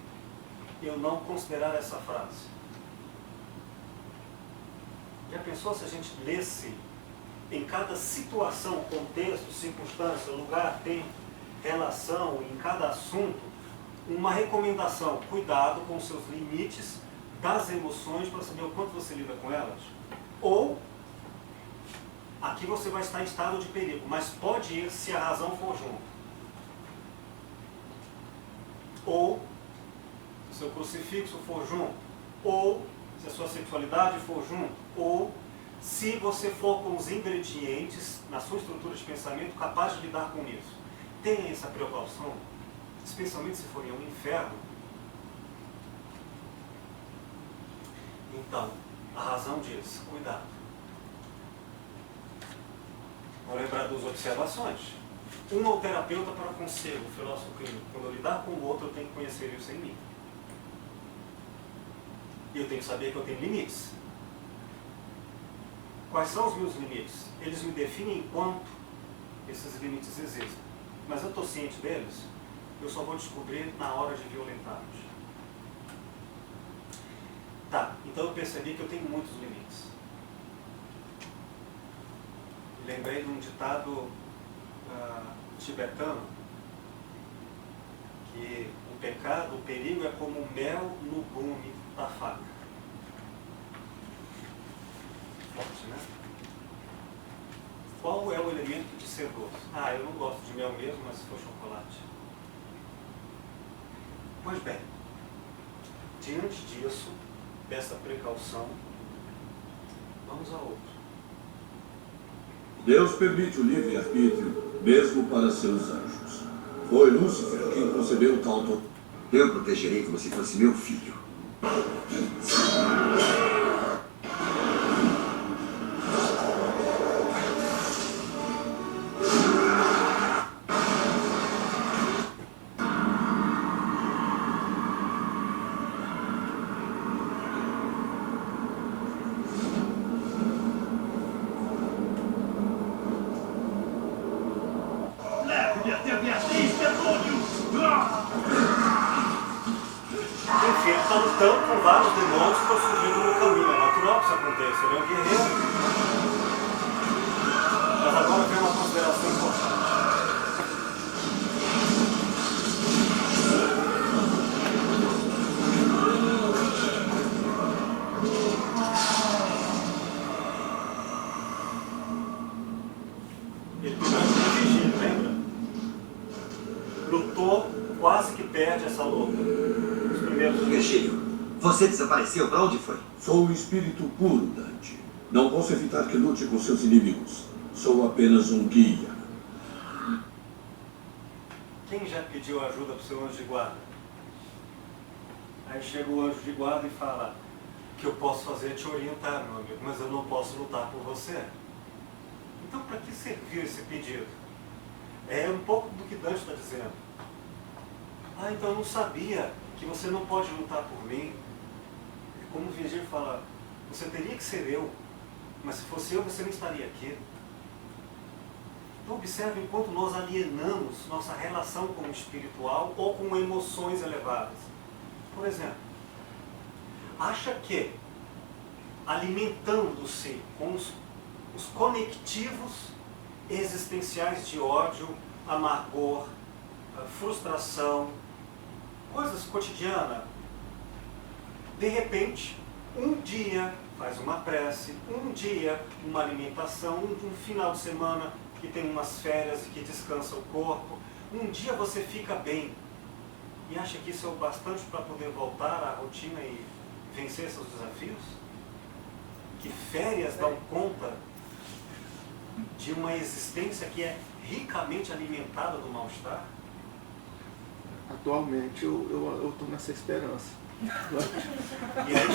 eu não considerar essa frase? Já pensou se a gente lesse em cada situação, contexto, circunstância, lugar, tempo, relação, em cada assunto, uma recomendação? Cuidado com seus limites das emoções para saber o quanto você lida com elas, ou aqui você vai estar em estado de perigo, mas pode ir se a razão for junto. Ou se o crucifixo for junto, ou se a sua sexualidade for junto, ou se você for com os ingredientes na sua estrutura de pensamento capaz de lidar com isso. Tenha essa precaução, especialmente se for em um inferno. Então, a razão diz, cuidado. Vou lembrar das observações. Um é o terapeuta para conselho, o filósofo clínico. Quando eu lidar com o outro, eu tenho que conhecer isso em mim. E eu tenho que saber que eu tenho limites. Quais são os meus limites? Eles me definem enquanto esses limites existem. Mas eu estou ciente deles, eu só vou descobrir na hora de violentá-los. Tá, então eu percebi que eu tenho muitos limites. Lembrei de um ditado tibetano, que o pecado, o perigo é como mel no gume da faca. Forte, né? Qual é o elemento que te seduz? Ah, eu não gosto de mel mesmo, mas se for chocolate. Pois bem, diante disso, dessa precaução, vamos a outro. Deus permite o livre-arbítrio, mesmo para seus anjos. Foi Lúcifer quem concebeu tal... Eu protegerei como se fosse meu filho. Leve-me até Beatriz, demônio! Enfim, ele está lutando com vários demônios que estão surgindo no caminho. É natural que isso aconteça. Ele é um guerreiro. Mas agora vem uma consideração importante. Ele durante uma vigília, lembra? Lutou, quase que perde essa luta. Os primeiros dias. Virgílio, você desapareceu. Para onde foi? Sou um espírito puro, Dante. Não posso evitar que lute com seus inimigos. Sou apenas um guia. Quem já pediu ajuda para o seu anjo de guarda? Aí chega o anjo de guarda e fala: o que eu posso fazer é te orientar, meu amigo, mas eu não posso lutar por você. Então, para que serviu esse pedido? É um pouco do que Dante está dizendo. Ah, então eu não sabia que você não pode lutar por mim. É como o Virgílio fala: você teria que ser eu, mas se fosse eu, você não estaria aqui. Então observe o quanto nós alienamos nossa relação com o espiritual ou com emoções elevadas. Por exemplo, acha que alimentando-se com os conectivos existenciais de ódio, amargor, frustração, coisas cotidianas, de repente, um dia faz uma prece, um dia uma alimentação, um final de semana que tem umas férias e que descansa o corpo, um dia você fica bem e acha que isso é o bastante para poder voltar à rotina e vencer seus desafios? Que férias dão conta de uma existência que é ricamente alimentada do mal-estar? Atualmente eu estou nessa esperança. E aí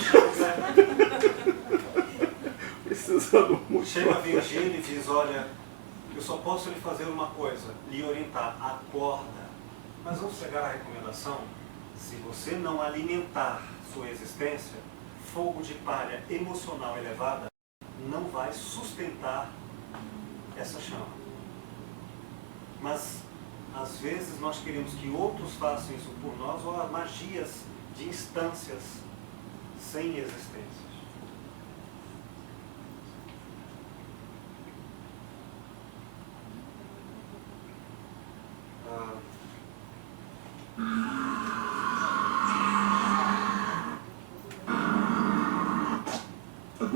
Precisando muito. chega Virgílio e diz: olha, eu só posso lhe fazer uma coisa, lhe orientar, acorda. Mas vamos chegar à recomendação: se você não alimentar sua existência, fogo de palha emocional elevada não vai sustentar essa chama. Mas às vezes nós queremos que outros façam isso por nós, ou as magias de instâncias sem existências.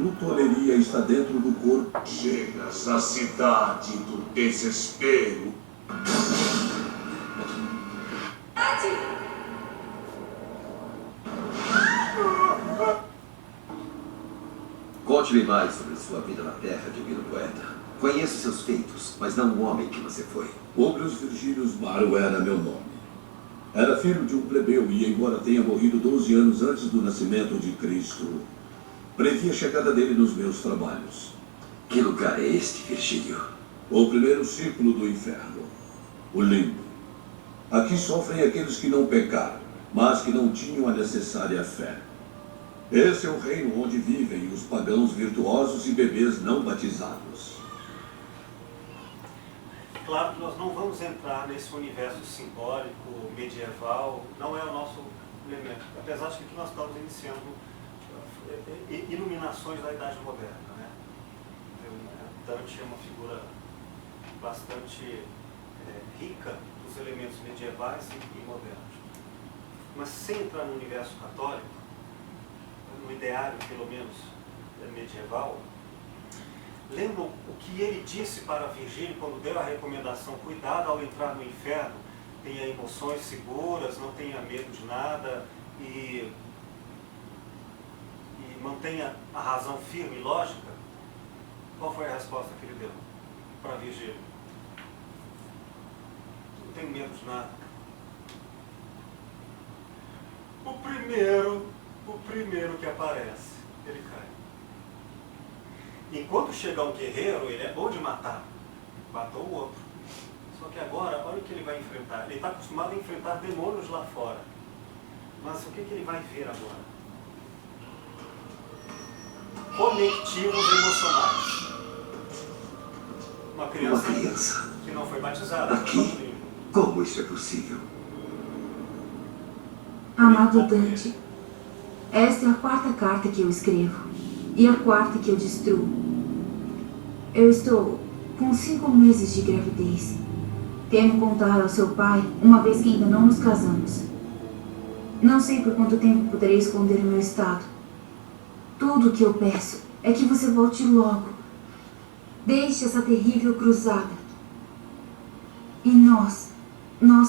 glutoneria está dentro do corpo. Chegas à cidade do desespero. Conte-me mais sobre sua vida na Terra, divino poeta. Conheço seus feitos, mas não o homem que você foi. Publius Virginius Maro era meu nome. Era filho de um plebeu e, embora tenha morrido 12 anos antes do nascimento de Cristo, previ a chegada dele nos meus trabalhos. Que lugar é este, Virgílio? O primeiro círculo do inferno, o limbo. Aqui sofrem aqueles que não pecaram, mas que não tinham a necessária fé. Esse é o reino onde vivem os pagãos virtuosos e bebês não batizados. Claro que nós não vamos entrar nesse universo simbólico, medieval, não é o nosso elemento. Apesar de que aqui nós estamos iniciando iluminações da Idade Moderna, né? Dante é uma figura bastante rica dos elementos medievais e modernos. Mas sem entrar no universo católico, no ideário, pelo menos, medieval, lembram o que ele disse para Virgílio quando deu a recomendação: cuidado ao entrar no inferno, tenha emoções seguras, não tenha medo de nada e mantenha a razão firme e lógica? Qual foi a resposta que ele deu para Virgílio? Não tenho medo de nada. O primeiro que aparece, ele cai. Enquanto chega um guerreiro, ele é bom de matar. Matou o outro. Só que agora, olha o que ele vai enfrentar. Ele está acostumado a enfrentar demônios lá fora. Mas o que ele vai ver agora? Conectivos emocionais. Uma criança que não foi batizada. Aqui? Como isso é possível? Amado Dante, esta é a 4ª carta que eu escrevo e a 4ª que eu destruo. Eu estou com 5 meses de gravidez. Temo contar ao seu pai, uma vez que ainda não nos casamos. Não sei por quanto tempo poderei esconder o meu estado. Tudo o que eu peço é que você volte logo. Deixe essa terrível cruzada. E nós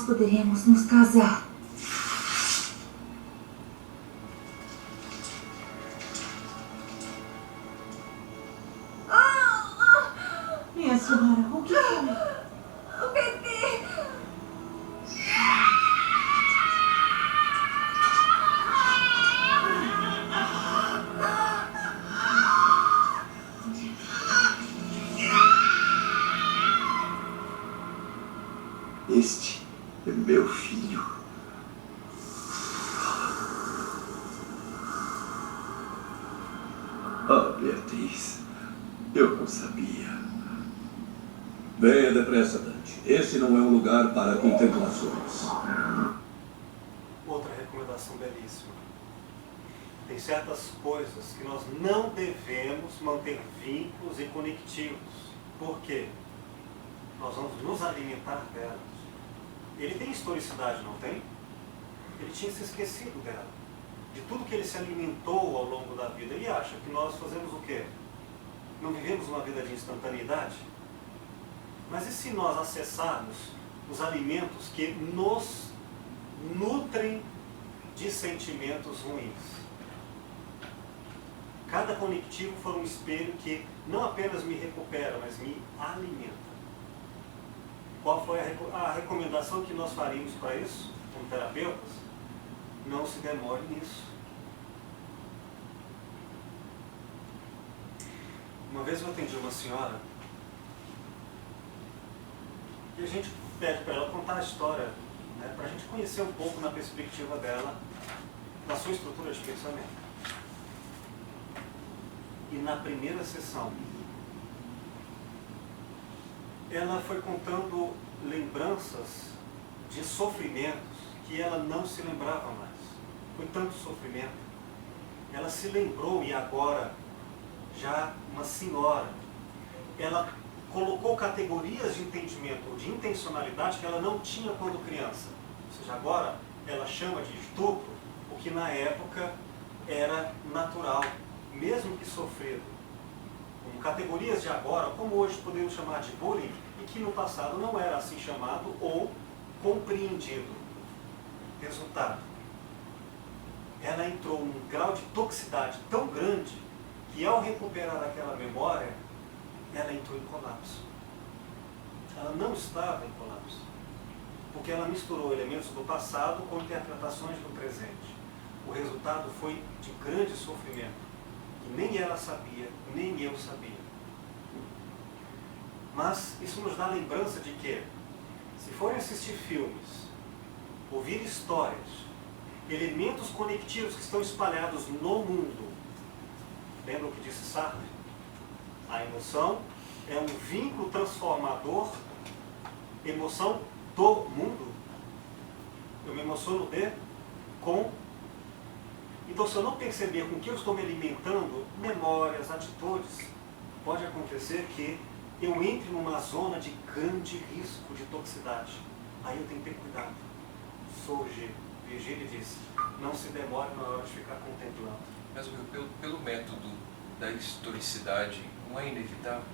poderemos nos casar. Minha senhora, o que foi? O bebê! Este é meu filho. Ah, Beatriz, eu não sabia. Venha depressa, Dante. Esse não é um lugar para contemplações. Outra recomendação belíssima. Tem certas coisas que nós não devemos manter vínculos e conectivos. Por quê? Nós vamos nos alimentar delas. Ele tem historicidade, não tem? Ele tinha se esquecido dela. De tudo que ele se alimentou ao longo da vida. Ele acha que nós fazemos o quê? Não vivemos uma vida de instantaneidade? Mas e se nós acessarmos os alimentos que nos nutrem de sentimentos ruins? Cada conectivo for um espelho que não apenas me recupera, mas me alimenta. Qual foi a recomendação que nós faríamos para isso, como terapeutas? Não se demore nisso. Uma vez eu atendi uma senhora e a gente pede para ela contar a história, né, para a gente conhecer um pouco na perspectiva dela, na sua estrutura de pensamento. E na primeira sessão, ela foi contando lembranças de sofrimentos que ela não se lembrava mais. Foi tanto sofrimento. Ela se lembrou, e agora, já uma senhora, ela colocou categorias de entendimento ou de intencionalidade que ela não tinha quando criança. Ou seja, agora ela chama de estupro o que na época era natural, mesmo que sofrido, como categorias de agora, como hoje podemos chamar de bullying, e que no passado não era assim chamado ou compreendido. Resultado, ela entrou num grau de toxicidade tão grande que ao recuperar aquela memória, ela entrou em colapso. Ela não estava em colapso, porque ela misturou elementos do passado com interpretações do presente. O resultado foi de grande sofrimento, que nem ela sabia, nem eu sabia. Mas isso nos dá a lembrança de que, se forem assistir filmes, ouvir histórias, elementos conectivos que estão espalhados no mundo, lembra o que disse Sartre? A emoção é um vínculo transformador, emoção do mundo. Eu me emociono com. Então, se eu não perceber com que eu estou me alimentando, memórias, atitudes, pode acontecer que eu entre numa zona de grande risco de toxicidade. Aí eu tenho que ter cuidado. Virgílio disse, não se demore na hora de ficar contemplando. Mas pelo método da historicidade, não é inevitável?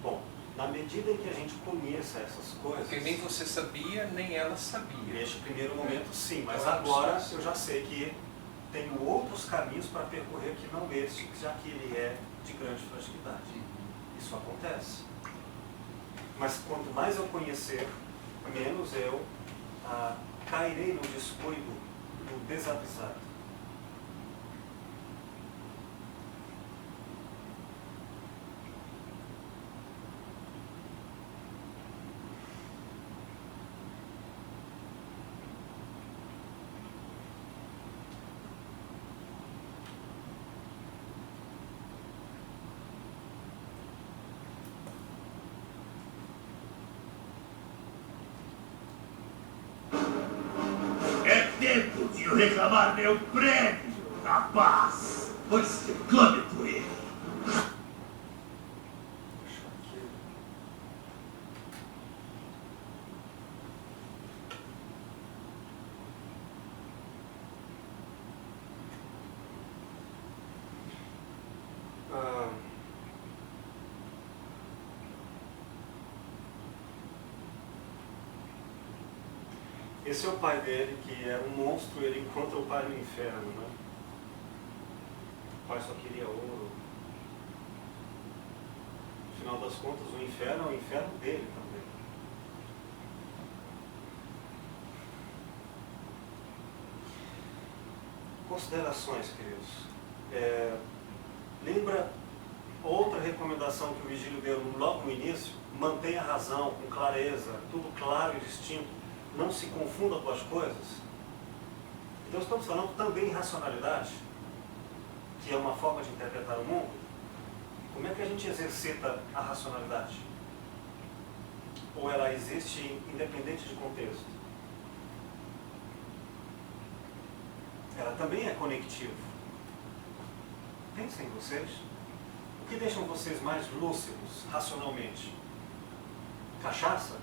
Bom, na medida em que a gente conheça essas coisas... Porque nem você sabia, nem ela sabia. Neste primeiro momento, sim. Mas Então, agora eu já sei que tenho outros caminhos para percorrer que não este, já que ele é de grande fragilidade. Isso acontece. Mas quanto mais eu conhecer, menos eu cairei no descuido, no desavisado. É tempo de eu reclamar meu prêmio, rapaz! Pois clame por ele. Esse é o pai dele, que era um monstro, ele encontra o pai no inferno, né? O pai só queria ouro. No final das contas, o inferno é o inferno dele também. Considerações, queridos. Lembra outra recomendação que o Virgílio deu logo no início? Mantenha a razão, com clareza, tudo claro e distinto. Não se confunda com as coisas. Então estamos falando também em racionalidade, que é uma forma de interpretar o mundo. Como é que a gente exercita a racionalidade? Ou ela existe independente de contexto? Ela também é conectivo. Pensem vocês. O que deixam vocês mais lúcidos, racionalmente? Cachaça?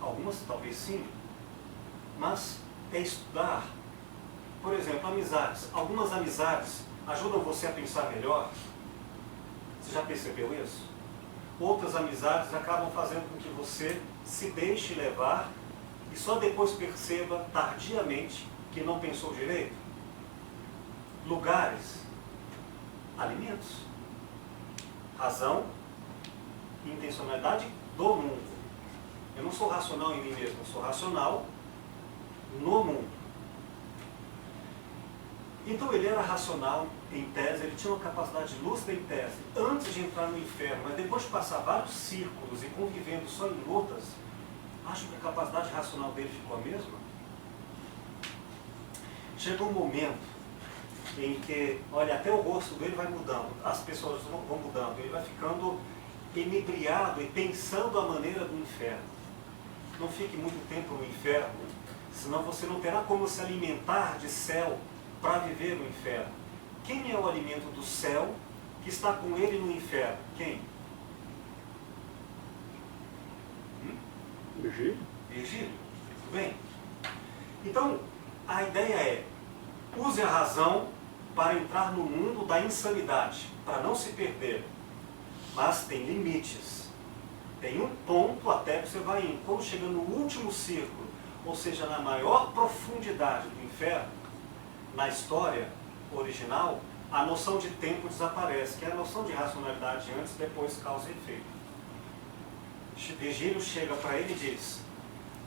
Algumas talvez sim, mas é estudar. Por exemplo, amizades. Algumas amizades ajudam você a pensar melhor. Você já percebeu isso? Outras amizades acabam fazendo com que você se deixe levar e só depois perceba tardiamente que não pensou direito. Lugares, alimentos, razão e intencionalidade do mundo. Eu não sou racional em mim mesmo, eu sou racional no mundo. Então ele era racional em tese, ele tinha uma capacidade lúcida em tese, antes de entrar no inferno, mas depois de passar vários círculos e convivendo só em lutas, acho que a capacidade racional dele ficou a mesma. Chega um momento em que, olha, até o rosto dele vai mudando, as pessoas vão mudando, ele vai ficando inebriado e pensando a maneira do inferno. Não fique muito tempo no inferno, senão você não terá como se alimentar de céu para viver no inferno. Quem é o alimento do céu que está com ele no inferno? Quem? Virgílio? Virgílio. Tudo bem? Então, a ideia é, use a razão para entrar no mundo da insanidade, para não se perder. Mas tem limites. Tem um ponto até que você vai indo. Quando chega no último círculo, ou seja, na maior profundidade do inferno, na história original, a noção de tempo desaparece, que é a noção de racionalidade antes, depois causa e efeito. Virgílio chega para ele e diz: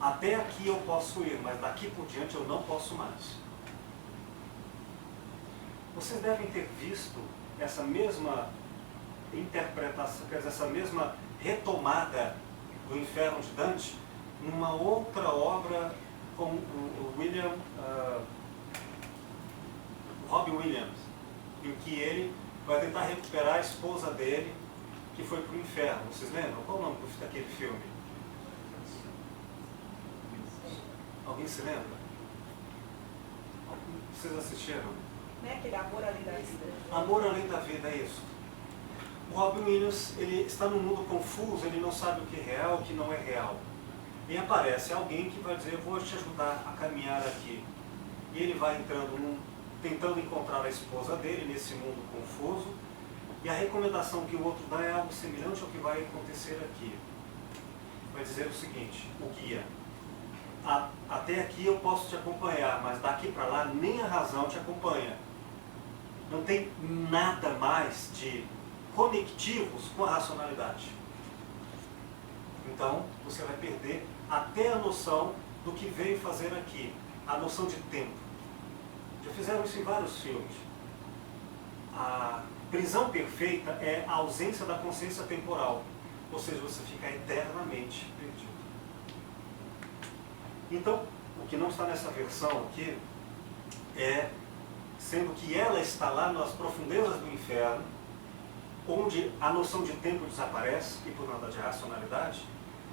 até aqui eu posso ir, mas daqui por diante eu não posso mais. Vocês devem ter visto essa mesma interpretação, quer dizer, essa mesma retomada do Inferno de Dante numa outra obra com o Robbie Williams, em que ele vai tentar recuperar a esposa dele que foi para o inferno. Vocês lembram? Qual o nome daquele filme? Alguém se lembra? Vocês assistiram? Não é aquele Amor Além da Vida? Amor Além da Vida, é isso. O Robin Williams, ele está num mundo confuso, ele não sabe o que é real, o que não é real. E aparece alguém que vai dizer: eu vou te ajudar a caminhar aqui. E ele vai entrando tentando encontrar a esposa dele nesse mundo confuso. E a recomendação que o outro dá é algo semelhante ao que vai acontecer aqui. Vai dizer o seguinte: o guia, até aqui eu posso te acompanhar, mas daqui para lá nem a razão te acompanha. Não tem nada mais de conectivos com a racionalidade. Então, você vai perder até a noção do que veio fazer aqui, a noção de tempo. Já fizeram isso em vários filmes. A prisão perfeita é a ausência da consciência temporal, ou seja, você fica eternamente perdido. Então, o que não está nessa versão aqui é, sendo que ela está lá nas profundezas do inferno, onde a noção de tempo desaparece, e por nada de racionalidade,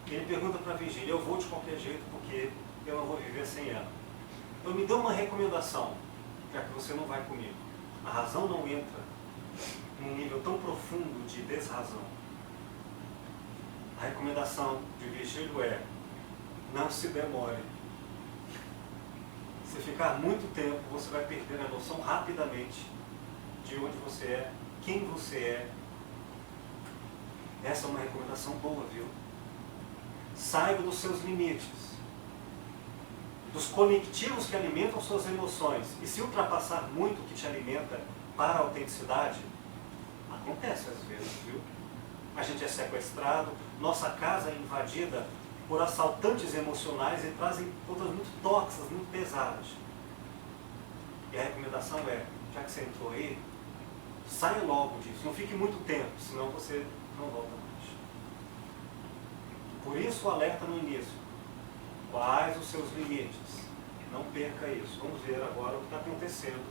ele pergunta para Virgílio: eu vou de qualquer jeito porque eu não vou viver sem ela. Então me dê uma recomendação, já que você não vai comigo. A razão não entra num nível tão profundo de desrazão. A recomendação de Virgílio é: não se demore. Se ficar muito tempo, você vai perder a noção rapidamente de onde você é, quem você é. Essa é uma recomendação boa, viu? Saiba dos seus limites, dos conectivos que alimentam suas emoções. E se ultrapassar muito o que te alimenta para a autenticidade, acontece às vezes, viu? A gente é sequestrado, nossa casa é invadida por assaltantes emocionais e trazem coisas muito tóxicas, muito pesadas. E a recomendação é: já que você entrou aí, saia logo disso, não fique muito tempo, senão você não volta mais. Por isso o alerta no início: quais os seus limites? Não perca isso. Vamos ver agora o que está acontecendo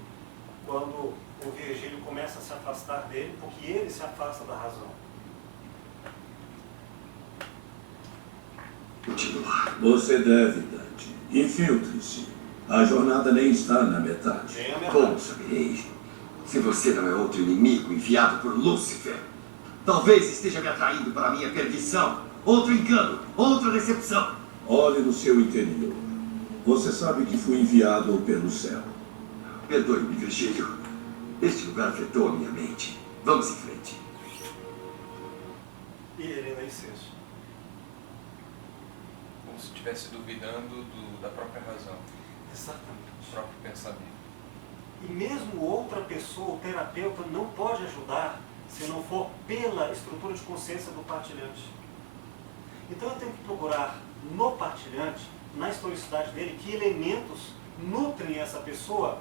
quando o Virgílio começa a se afastar dele, porque ele se afasta da razão. Você deve, Dante. Infiltre-se. A jornada nem está na metade. Como saberei? Se você não é outro inimigo enviado por Lúcifer, talvez esteja me atraindo para a minha perdição. Outro engano, outra decepção. Olhe no seu interior. Você sabe que fui enviado pelo céu. Perdoe-me, Virgílio. Este lugar afetou a minha mente. Vamos em frente. E ele ainda insiste. Como se estivesse duvidando da própria razão, Exatamente. do próprio pensamento. E mesmo outra pessoa, o terapeuta, não pode ajudar se não for pela estrutura de consciência do partilhante. Então eu tenho que procurar no partilhante, na historicidade dele, que elementos nutrem essa pessoa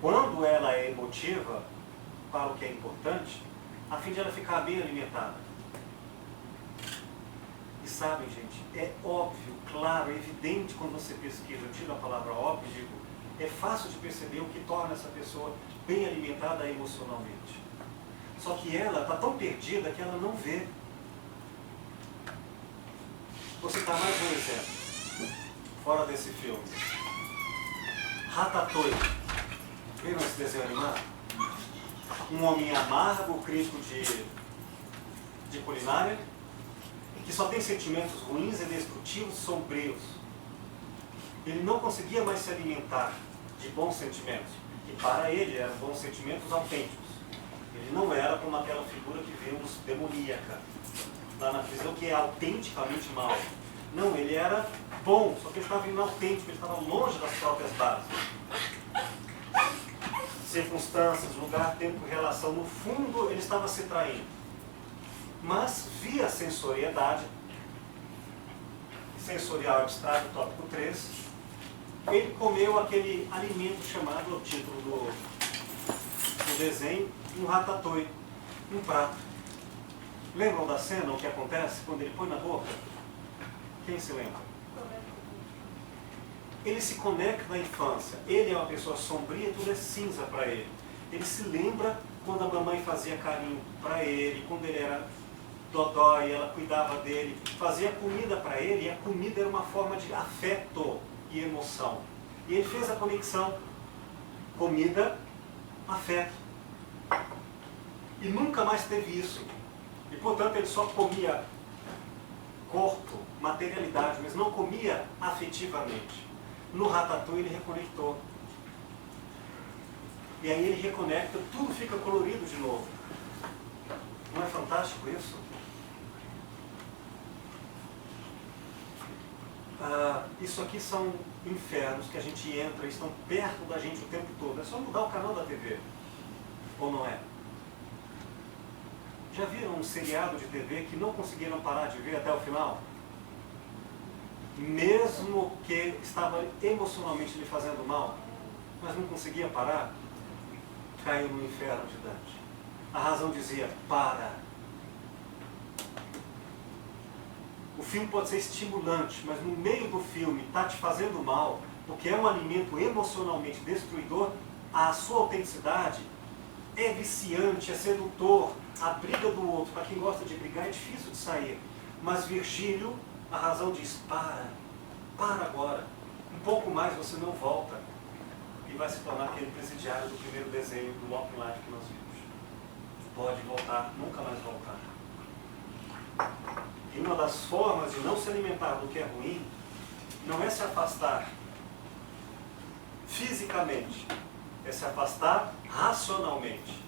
quando ela é emotiva para o que é importante, a fim de ela ficar bem alimentada. E sabem, gente, é óbvio, claro, é evidente quando você pesquisa, eu tiro a palavra óbvio e digo, é fácil de perceber o que torna essa pessoa bem alimentada emocionalmente. Só que ela está tão perdida que ela não vê. Vou citar mais um exemplo, fora desse filme. Ratatouille. Viram esse desenho animado? Um homem amargo, crítico de culinária, que só tem sentimentos ruins e destrutivos, sombrios. Ele não conseguia mais se alimentar de bons sentimentos. E para ele eram bons sentimentos autênticos. Ele não era como aquela figura que vemos demoníaca lá na prisão, que é autenticamente mal. Não, ele era bom, só que ele estava inautêntico, ele estava longe das próprias bases. Circunstâncias, lugar, tempo, relação, no fundo ele estava se traindo. Mas via sensoriedade, sensorial abstrato, tópico 3, ele comeu aquele alimento chamado, o título do desenho, um ratatouille, um prato. Lembram da cena, o que acontece quando ele põe na boca? Quem se lembra? Ele se conecta à infância. Ele é uma pessoa sombria, tudo é cinza para ele. Ele se lembra quando a mamãe fazia carinho para ele, quando ele era dodói, ela cuidava dele, fazia comida para ele, e a comida era uma forma de afeto e emoção. E ele fez a conexão comida, afeto. E nunca mais teve isso. E, portanto, ele só comia corpo, materialidade, mas não comia afetivamente. No Ratatouille ele reconectou. E aí ele reconecta, tudo fica colorido de novo. Não é fantástico isso? Isso aqui são infernos que a gente entra e estão perto da gente o tempo todo. É só mudar o canal da TV. Ou não é? Já viram um seriado de TV que não conseguiram parar de ver até o final? Mesmo que estava emocionalmente lhe fazendo mal, mas não conseguia parar, caiu no inferno de Dante. A razão dizia, para. O filme pode ser estimulante, mas no meio do filme está te fazendo mal, porque é um alimento emocionalmente destruidor, a sua autenticidade é viciante, é sedutor. A briga do outro, para quem gosta de brigar, é difícil de sair. Mas Virgílio, a razão diz, para agora. Um pouco mais você não volta. E vai se tornar aquele presidiário do primeiro desenho do Lock Life que nós vimos. Pode voltar, nunca mais voltar. E uma das formas de não se alimentar do que é ruim, não é se afastar fisicamente, é se afastar racionalmente.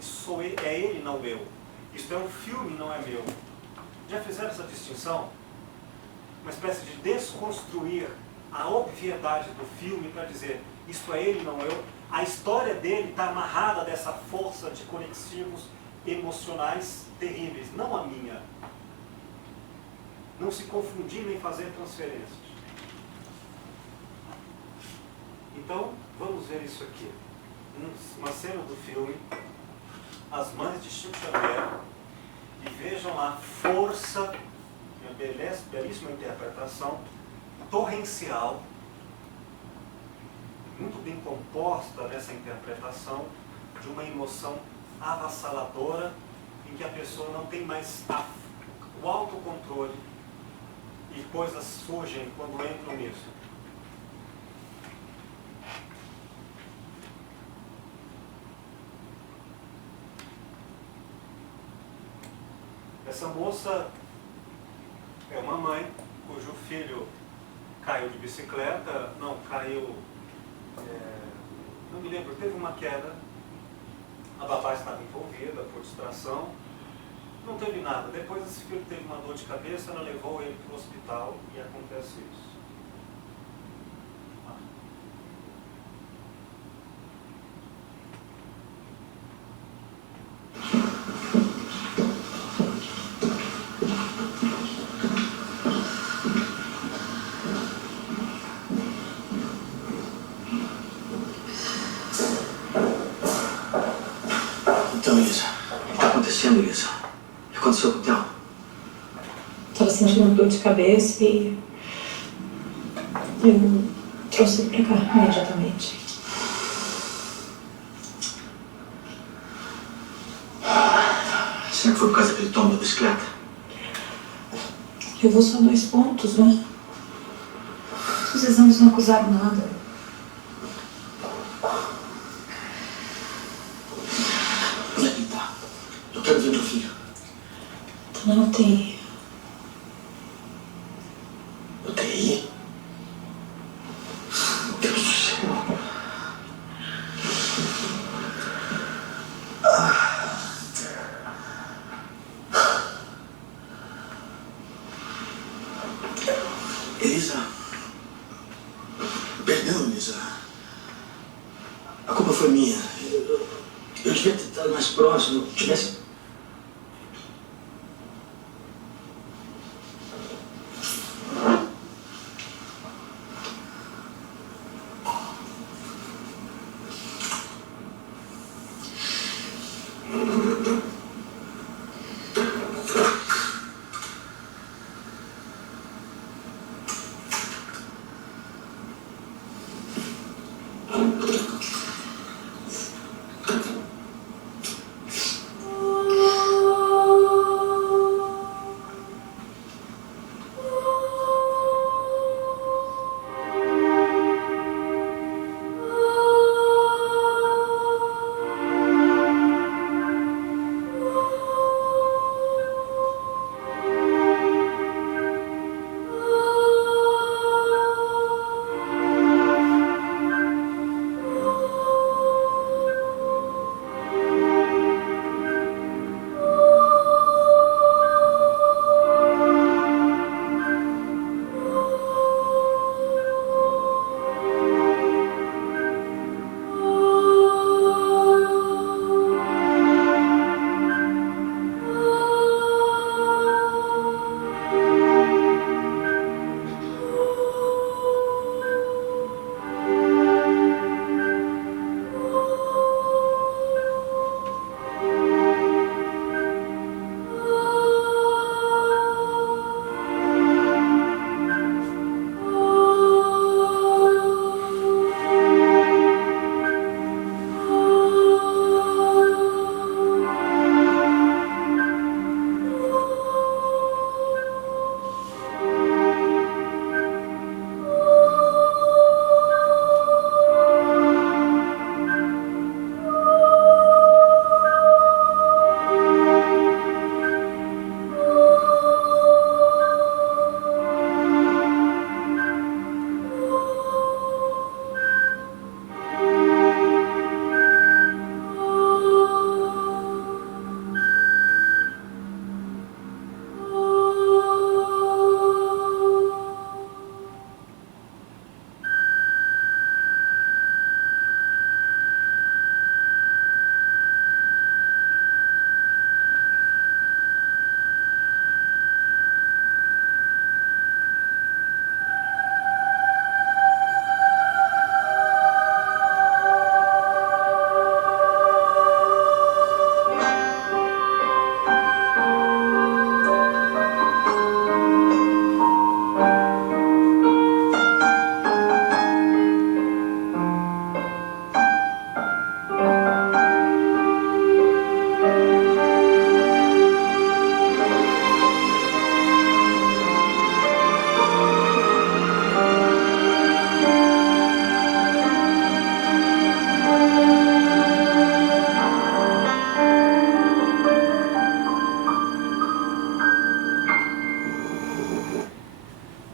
Isso é ele, não eu. Isto é um filme, não é meu. Já fizeram essa distinção? Uma espécie de desconstruir a obviedade do filme para dizer, isto é ele, não eu. A história dele está amarrada dessa força de conexivos emocionais terríveis, não a minha. Não se confundir nem fazer transferências. Então, vamos ver isso aqui. Uma cena do filme, As Mães de Chico Xavier, e vejam a força, uma belíssima interpretação, torrencial, muito bem composta dessa interpretação, de uma emoção avassaladora, em que a pessoa não tem mais o autocontrole e coisas surgem quando entram nisso. Essa moça é uma mãe cujo filho caiu de bicicleta, não me lembro, teve uma queda, a babá estava envolvida por distração, não teve nada. Depois esse filho teve uma dor de cabeça, ela levou ele para o hospital e acontece isso. Então, Isa, o que está acontecendo, Isa? O que aconteceu com o Theo? Estava sentindo dor de cabeça e eu trouxe ele pra cá imediatamente. Será que foi por causa daquele tombo da bicicleta? Levou só 2 pontos, né? Os exames não acusaram nada. Onde é que ele tá? Eu quero ver meu filho. Tá na UTI. UTI? Meu Deus do céu. foi minha. Eu devia ter estado mais próximo, tivesse...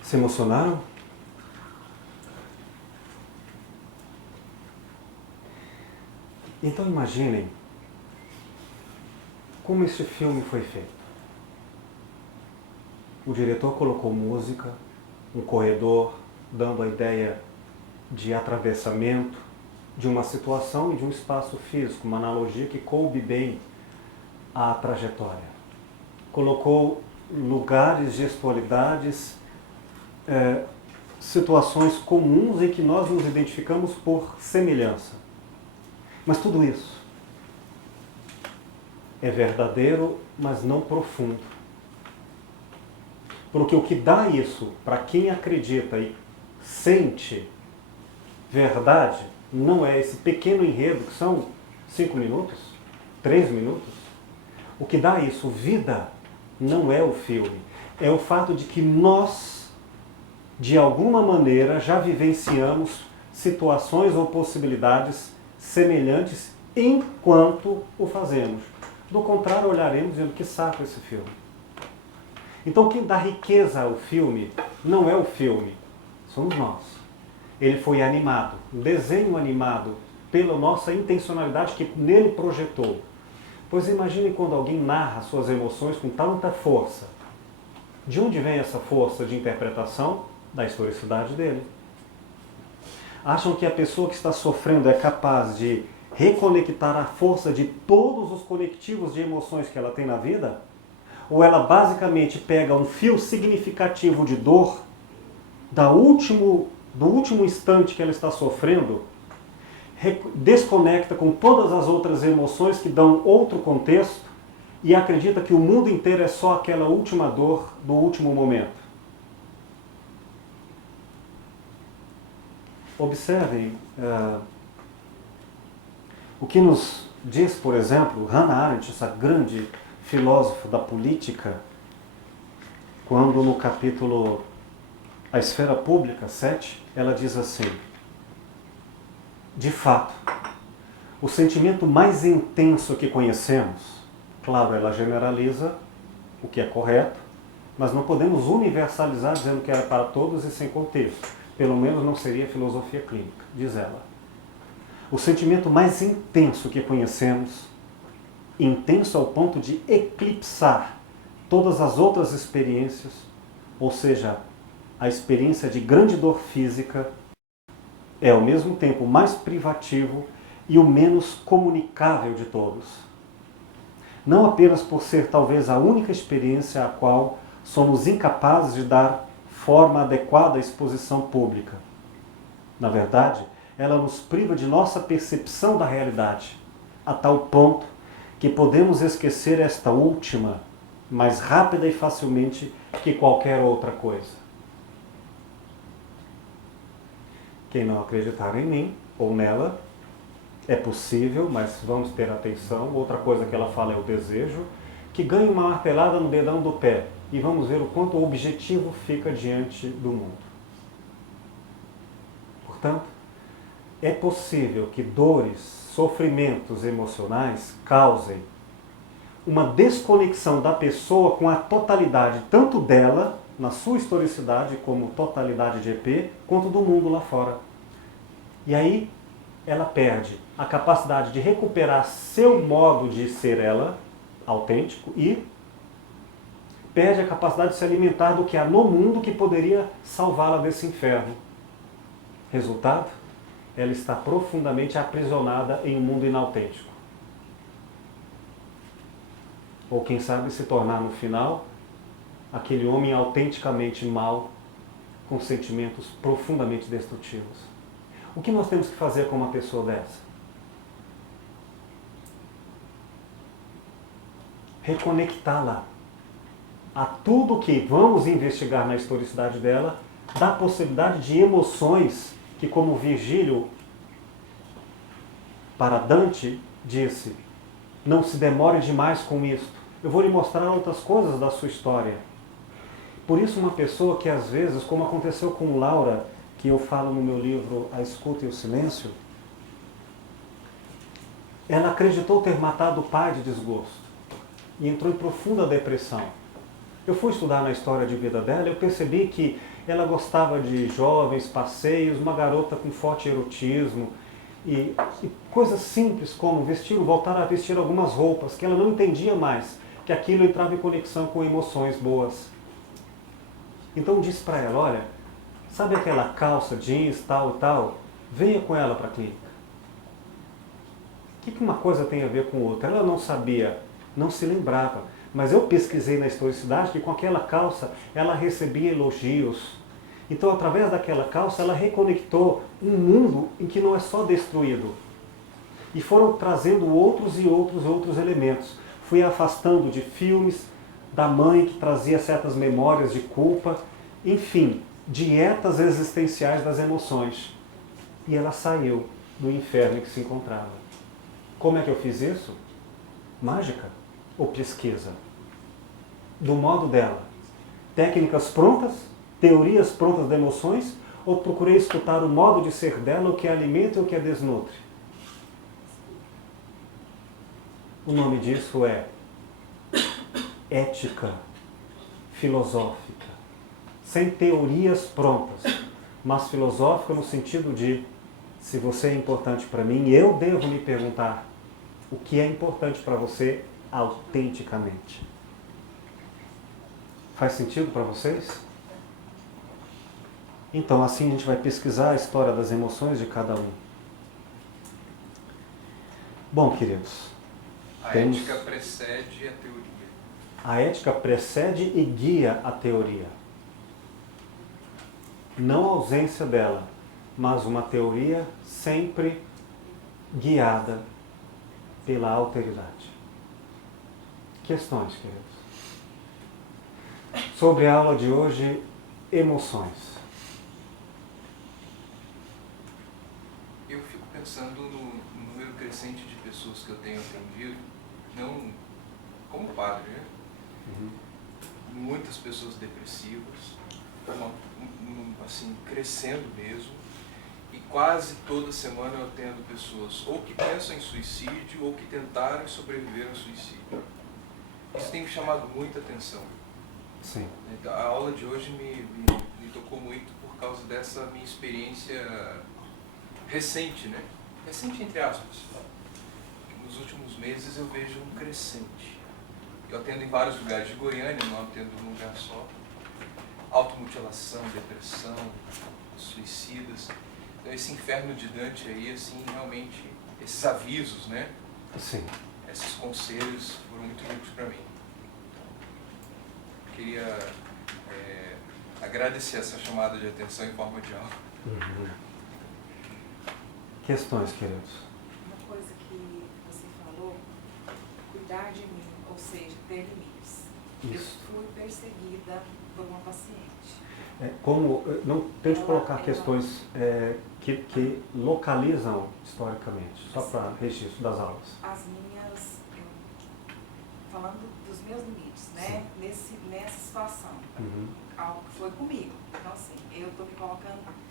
Se emocionaram? Então imaginem como este filme foi feito. O diretor colocou música, um corredor, dando a ideia de atravessamento, de uma situação e de um espaço físico, uma analogia que coube bem à trajetória. Colocou lugares, gestualidades, situações comuns em que nós nos identificamos por semelhança. Mas tudo isso é verdadeiro, mas não profundo. Porque o que dá isso para quem acredita e sente verdade não é esse pequeno enredo que são 5 minutos, 3 minutos. O que dá isso, vida, não é o filme. É o fato de que nós, de alguma maneira, já vivenciamos situações ou possibilidades semelhantes enquanto o fazemos. Do contrário, olharemos dizendo que saco esse filme. Então, quem dá riqueza ao filme não é o filme, somos nós. Ele foi animado, um desenho animado pela nossa intencionalidade que nele projetou. Pois imaginem quando alguém narra suas emoções com tanta força. De onde vem essa força de interpretação? Da historicidade dele. Acham que a pessoa que está sofrendo é capaz de reconectar a força de todos os conectivos de emoções que ela tem na vida? Ou ela basicamente pega um fio significativo de dor do último instante que ela está sofrendo, desconecta com todas as outras emoções que dão outro contexto e acredita que o mundo inteiro é só aquela última dor do último momento? Observem o que nos diz, por exemplo, Hannah Arendt, essa grande filósofa da política, quando no capítulo A Esfera Pública 7, ela diz assim: de fato, o sentimento mais intenso que conhecemos, claro, ela generaliza o que é correto, mas não podemos universalizar dizendo que era para todos e sem contexto. Pelo menos não seria filosofia clínica, diz ela. O sentimento mais intenso que conhecemos, intenso ao ponto de eclipsar todas as outras experiências, ou seja, a experiência de grande dor física, é ao mesmo tempo o mais privativo e o menos comunicável de todos. Não apenas por ser talvez a única experiência à qual somos incapazes de dar forma adequada à exposição pública. Na verdade, ela nos priva de nossa percepção da realidade, a tal ponto que podemos esquecer esta última mais rápida e facilmente que qualquer outra coisa. Quem não acreditar em mim ou nela, é possível, mas vamos ter atenção. Outra coisa que ela fala é o desejo, que ganhe uma martelada no dedão do pé e vamos ver o quanto o objetivo fica diante do mundo. Portanto, é possível que dores, sofrimentos emocionais causem uma desconexão da pessoa com a totalidade, tanto dela, na sua historicidade, como totalidade de EP, quanto do mundo lá fora. E aí, ela perde a capacidade de recuperar seu modo de ser ela, autêntico, e perde a capacidade de se alimentar do que há no mundo que poderia salvá-la desse inferno. Resultado? Ela está profundamente aprisionada em um mundo inautêntico. Ou quem sabe se tornar no final aquele homem autenticamente mau, com sentimentos profundamente destrutivos. O que nós temos que fazer com uma pessoa dessa? Reconectá-la a tudo que vamos investigar na historicidade dela, da possibilidade de emoções que, como Virgílio para Dante disse, não se demore demais com isto. Eu vou lhe mostrar outras coisas da sua história. Por isso, uma pessoa que às vezes, como aconteceu com Laura, que eu falo no meu livro A Escuta e o Silêncio, ela acreditou ter matado o pai de desgosto e entrou em profunda depressão. Eu fui estudar na história de vida dela e eu percebi que ela gostava de jovens, passeios, uma garota com forte erotismo e coisas simples como voltar a vestir algumas roupas que ela não entendia mais, que aquilo entrava em conexão com emoções boas. Então disse para ela, olha, sabe aquela calça jeans, tal e tal? Venha com ela para a clínica. O que uma coisa tem a ver com outra? Ela não sabia, não se lembrava. Mas eu pesquisei na historicidade que com aquela calça ela recebia elogios. Então, através daquela calça, ela reconectou um mundo em que não é só destruído. E foram trazendo outros e outros elementos. Fui afastando de filmes, da mãe que trazia certas memórias de culpa, enfim, dietas existenciais das emoções. E ela saiu do inferno em que se encontrava. Como é que eu fiz isso? Mágica ou pesquisa? Do modo dela. Técnicas prontas? Teorias prontas de emoções? Ou procurei escutar o modo de ser dela, o que alimenta e o que a desnutre? O nome disso é ética filosófica. Sem teorias prontas, mas filosófica no sentido de, se você é importante para mim, eu devo me perguntar o que é importante para você autenticamente. Faz sentido para vocês? Então, assim a gente vai pesquisar a história das emoções de cada um. Bom, queridos, A temos... ética precede a teoria. A ética precede e guia a teoria. Não a ausência dela, mas uma teoria sempre guiada pela alteridade. Questões, queridos? Sobre a aula de hoje, emoções. Eu fico pensando no número crescente de pessoas que eu tenho atendido, não como padre, né? Muitas pessoas depressivas, assim, crescendo mesmo, e quase toda semana eu atendo pessoas ou que pensam em suicídio ou que tentaram e sobreviveram ao suicídio. Isso tem me chamado muita atenção. Sim. Então, a aula de hoje me tocou muito por causa dessa minha experiência recente, né? Recente entre aspas. Nos últimos meses eu vejo um crescente. Eu atendo em vários lugares de Goiânia, não atendo num lugar só. Automutilação, depressão, suicidas. Então esse inferno de Dante aí, assim, realmente, esses avisos, né? Sim. Esses conselhos foram muito ricos para mim. Queria agradecer essa chamada de atenção em forma de aula. Questões, queridos? Uma coisa que você falou, cuidar de mim, ou seja, ter limites. Isso. Eu fui perseguida por uma paciente. Não tente colocar ela- questões que localizam historicamente, só para registro das aulas. As minhas, falando dos meus limites, né? Nessa situação, algo que foi comigo. Então, assim, eu estou me colocando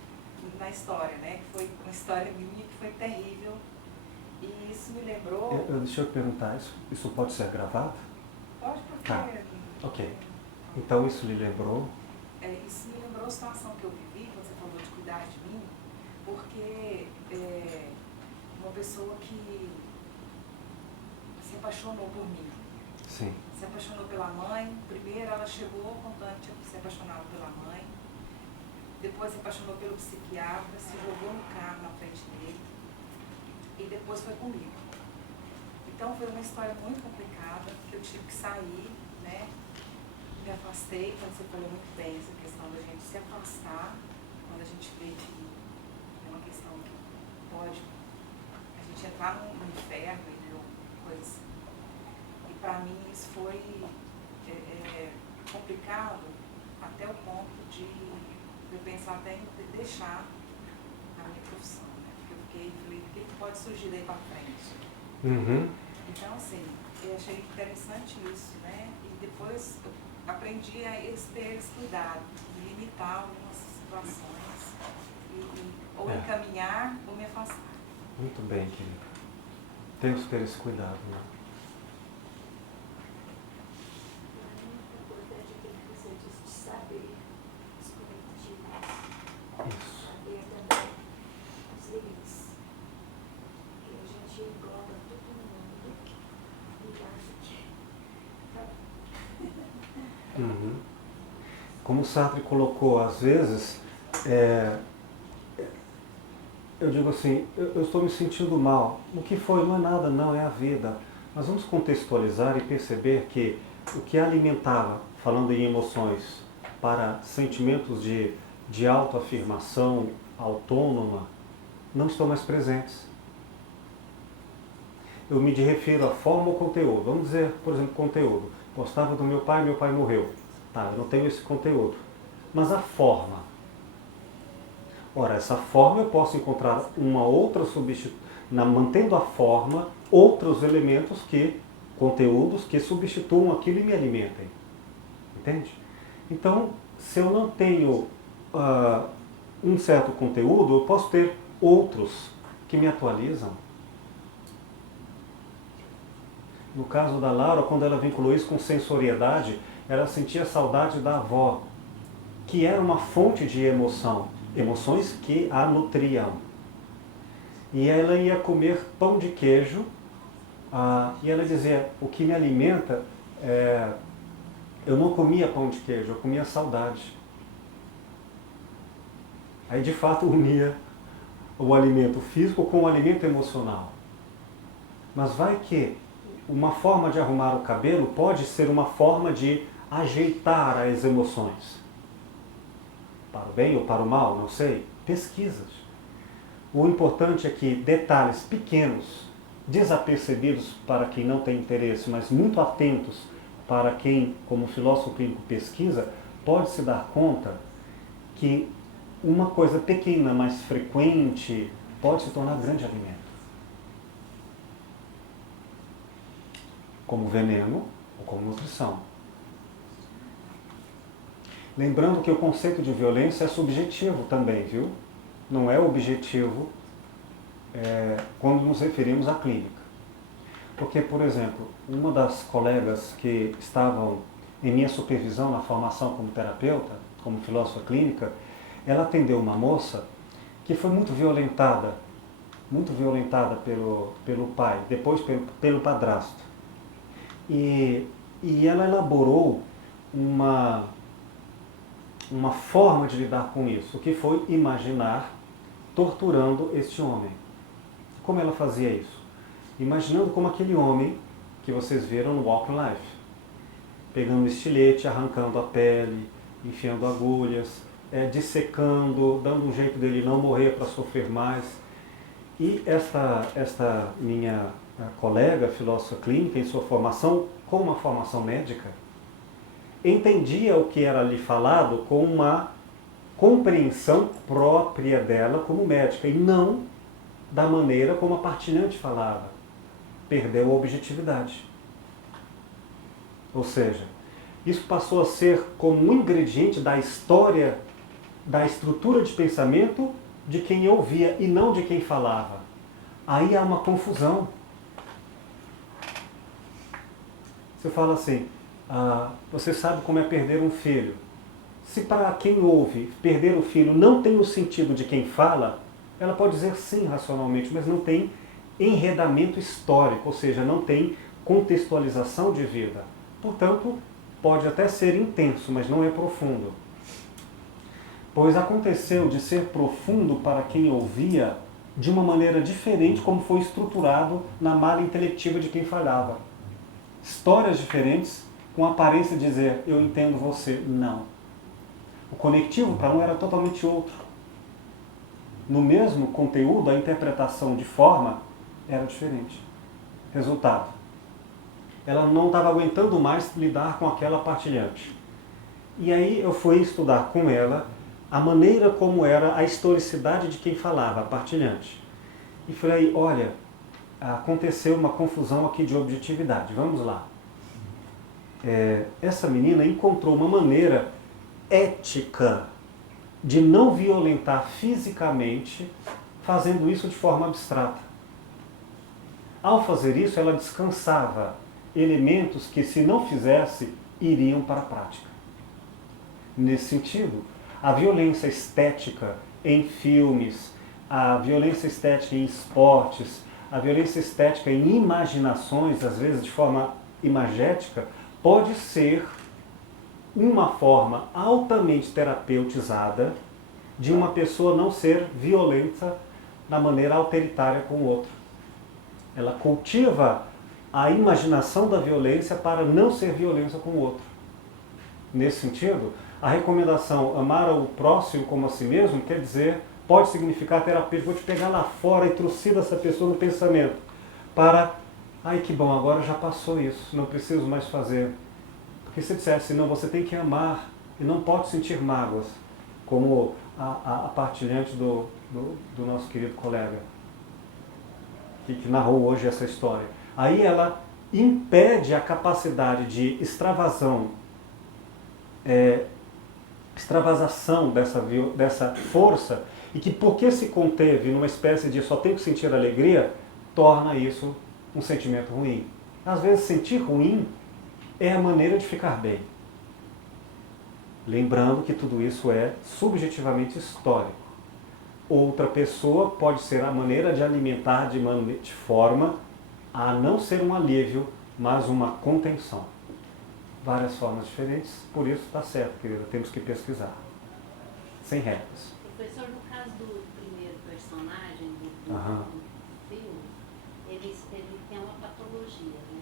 na história, né? Que foi uma história minha que foi terrível. E isso me lembrou... Deixa eu perguntar, isso pode ser gravado? Pode, porque... Tá. Ok. Então isso lhe lembrou? Isso me lembrou a situação que eu vivi, quando você falou de cuidar de mim, porque uma pessoa que se apaixonou por mim. Sim. Se apaixonou pela mãe. Primeiro ela chegou contando que se apaixonava pela mãe. Depois se apaixonou pelo psiquiatra, se jogou no carro na frente dele. E depois foi comigo. Então foi uma história muito complicada, que eu tive que sair, né? Me afastei, quando você falou muito bem essa questão da gente se afastar, quando a gente vê que é uma questão que pode a gente entrar no inferno e coisas assim. E para mim isso foi complicado até o ponto de eu pensar até em deixar a minha profissão, né? Porque eu falei, o que pode surgir daí para frente? Então, assim, eu achei interessante isso, né? E depois eu aprendi a ter esse cuidado, de limitar algumas situações, ou encaminhar ou me afastar. Muito bem, querido. Temos que ter esse cuidado, né? Isso. Saber também os limites. Que a gente engloba todo mundo e acha que... Como o Sartre colocou, às vezes, eu digo assim, eu estou me sentindo mal. O que foi? Não é nada, não, é a vida. Mas vamos contextualizar e perceber que o que alimentava, falando em emoções, para sentimentos de autoafirmação autônoma, não estão mais presentes. Eu me refiro à forma ou conteúdo. Vamos dizer, por exemplo, conteúdo. Gostava do meu pai morreu. Tá, eu não tenho esse conteúdo. Mas a forma. Ora, essa forma eu posso encontrar uma outra mantendo a forma, outros elementos conteúdos que substituam aquilo e me alimentem. Entende? Então, se eu não tenho um certo conteúdo, eu posso ter outros que me atualizam. No caso da Laura, quando ela vinculou isso com sensoriedade, ela sentia saudade da avó, que era uma fonte de emoção, emoções que a nutriam. E ela ia comer pão de queijo, e ela dizia, o que me alimenta, eu não comia pão de queijo, eu comia saudade. Aí de fato unia o alimento físico com o alimento emocional. Mas vai que uma forma de arrumar o cabelo pode ser uma forma de ajeitar as emoções. Para o bem ou para o mal, não sei. Pesquisas. O importante é que detalhes pequenos, desapercebidos para quem não tem interesse, mas muito atentos para quem, como filósofo clínico, pesquisa, pode se dar conta que uma coisa pequena, mais frequente, pode se tornar grande alimento. Como veneno ou como nutrição. Lembrando que o conceito de violência é subjetivo também, viu? Não é objetivo quando nos referimos à clínica. Porque, por exemplo, uma das colegas que estavam em minha supervisão na formação como terapeuta, como filósofa clínica, ela atendeu uma moça que foi muito violentada pelo pai, depois pelo padrasto. E ela elaborou uma forma de lidar com isso, que foi imaginar torturando este homem. Como ela fazia isso? Imaginando como aquele homem que vocês viram no Walk Life, pegando estilete, arrancando a pele, enfiando agulhas, dissecando, dando um jeito dele não morrer para sofrer mais. E esta minha colega, filósofa clínica, em sua formação, com uma formação médica, entendia o que era ali falado com uma compreensão própria dela como médica, e não da maneira como a partilhante falava. Perdeu a objetividade. Ou seja, isso passou a ser como um ingrediente da história, da estrutura de pensamento de quem ouvia e não de quem falava. Aí há uma confusão. Você fala assim, você sabe como é perder um filho. Se para quem ouve perder o filho não tem o sentido de quem fala, ela pode dizer sim racionalmente, mas não tem enredamento histórico, ou seja, não tem contextualização de vida. Portanto, pode até ser intenso, mas não é profundo. Pois aconteceu de ser profundo para quem ouvia de uma maneira diferente como foi estruturado na malha intelectiva de quem falava. Histórias diferentes, com a aparência de dizer, eu entendo você. Não. O conectivo para um era totalmente outro. No mesmo conteúdo, a interpretação de forma era diferente. Resultado. Ela não estava aguentando mais lidar com aquela partilhante. E aí eu fui estudar com ela a maneira como era a historicidade de quem falava, a partilhante. E falei, olha, aconteceu uma confusão aqui de objetividade, vamos lá. Essa menina encontrou uma maneira ética de não violentar fisicamente, fazendo isso de forma abstrata. Ao fazer isso, ela descansava elementos que, se não fizesse, iriam para a prática. Nesse sentido, a violência estética em filmes, a violência estética em esportes, a violência estética em imaginações, às vezes de forma imagética, pode ser uma forma altamente terapeutizada de uma pessoa não ser violenta da maneira autoritária com o outro. Ela cultiva a imaginação da violência para não ser violência com o outro. Nesse sentido, a recomendação amar o próximo como a si mesmo quer dizer, pode significar terapia. Vou te pegar lá fora e trucida essa pessoa no pensamento para, ai que bom, agora já passou isso, não preciso mais fazer. Porque se dissesse, não, você tem que amar e não pode sentir mágoas, como a partilhante do nosso querido colega, que narrou hoje essa história. Aí ela impede a capacidade de extravasação dessa força, e que porque se conteve numa espécie de só tenho que sentir alegria, torna isso um sentimento ruim. Às vezes sentir ruim é a maneira de ficar bem. Lembrando que tudo isso é subjetivamente histórico. Outra pessoa pode ser a maneira de alimentar de forma a não ser um alívio, mas uma contenção. Várias formas diferentes, por isso está certo, querida, temos que pesquisar. Sem regras. Professor, no caso do primeiro personagem do Aham. filme, ele tem uma patologia, né?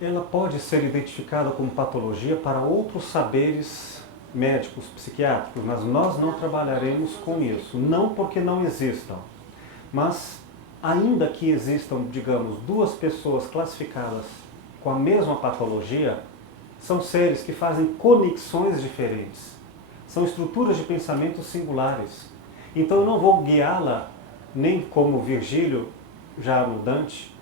Ela pode ser identificada como patologia para outros saberes médicos, psiquiátricos, mas nós não trabalharemos com isso. Não porque não existam, mas ainda que existam, digamos, duas pessoas classificadas com a mesma patologia, são seres que fazem conexões diferentes. São estruturas de pensamento singulares. Então eu não vou guiá-la, nem como Virgílio, já no Dante,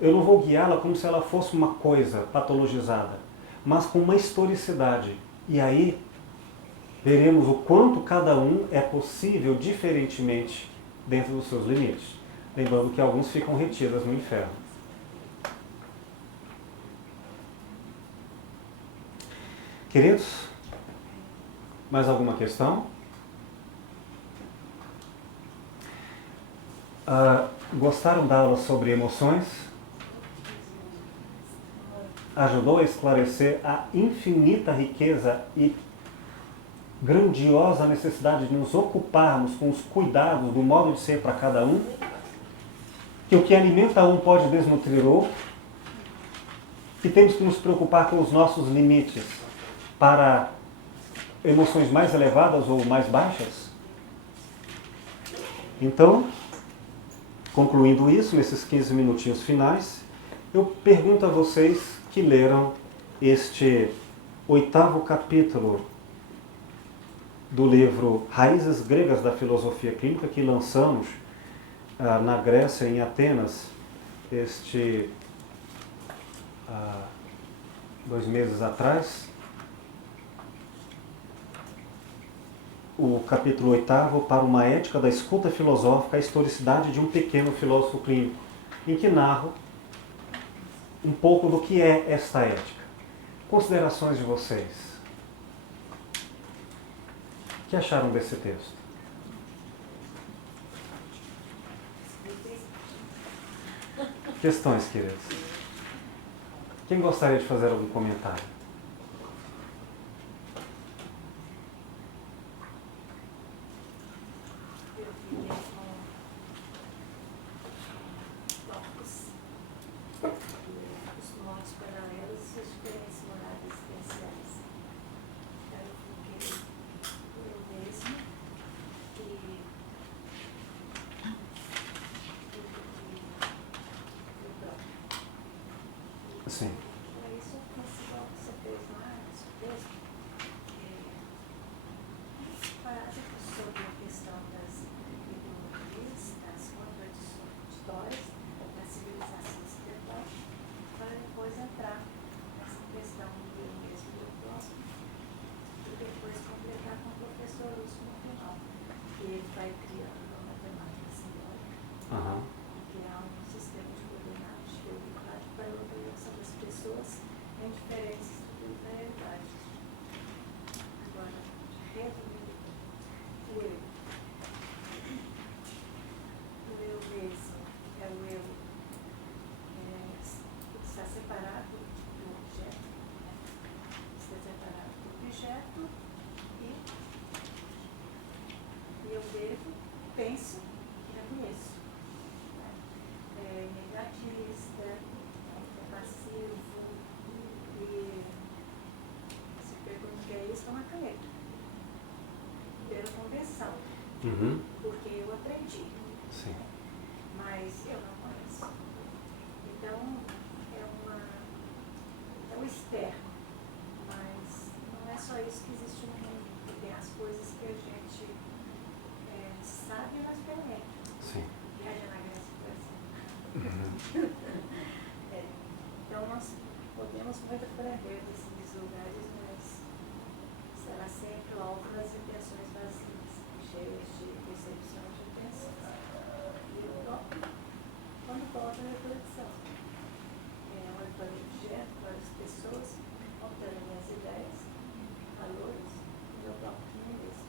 eu não vou guiá-la como se ela fosse uma coisa patologizada, mas com uma historicidade. E aí veremos o quanto cada um é possível diferentemente dentro dos seus limites. Lembrando que alguns ficam retidas no inferno. Queridos, mais alguma questão? Gostaram da aula sobre emoções? Ajudou a esclarecer a infinita riqueza e grandiosa necessidade de nos ocuparmos com os cuidados do modo de ser para cada um? Que o que alimenta um pode desnutrir outro? Que temos que nos preocupar com os nossos limites para emoções mais elevadas ou mais baixas? Então, concluindo isso, nesses 15 minutinhos finais, eu pergunto a vocês que leram este 8º capítulo do livro Raízes Gregas da Filosofia Clínica, que lançamos na Grécia, em Atenas, 2 meses atrás. O capítulo 8º, para uma ética da escuta filosófica, a historicidade de um pequeno filósofo clínico, em que narro um pouco do que é esta ética. Considerações de vocês. O que acharam desse texto? Questões, queridos? Quem gostaria de fazer algum comentário? Sim. Isso você fez lá, esse texto, fala sobre a questão das ideologias, das contraditórias da civilização ocidental, para depois entrar nessa questão do eu mesmo e do próximo, e depois completar com o professor Lúcio no final, que ele vai criando a matemática simbólica, que há um sistema de coordenadas de habilidade para a organização das pessoas em diferentes estruturas da realidade. Agora, resumindo, o eu mesmo é o eu que está separado do objeto, né? Está separado do objeto e eu devo, penso e reconheço. Negativista, passivo, e se pergunta o que é isso, é uma caneta. Pela convenção, porque eu aprendi. Sim. Mas eu não conheço. Então, é o externo, mas não é só isso que existe no mundo, porque tem as coisas que a gente sabe, mas penetra. Sim. Viaja na Grécia, por exemplo. Então, nós podemos muito aprender desses lugares, mas será sempre o alvo das intenções vazias, cheias de percepção de intenção. E o próprio, quando volta a reflexão, olho para o objeto, para as pessoas, contando minhas ideias, valores, o meu próprio mesmo.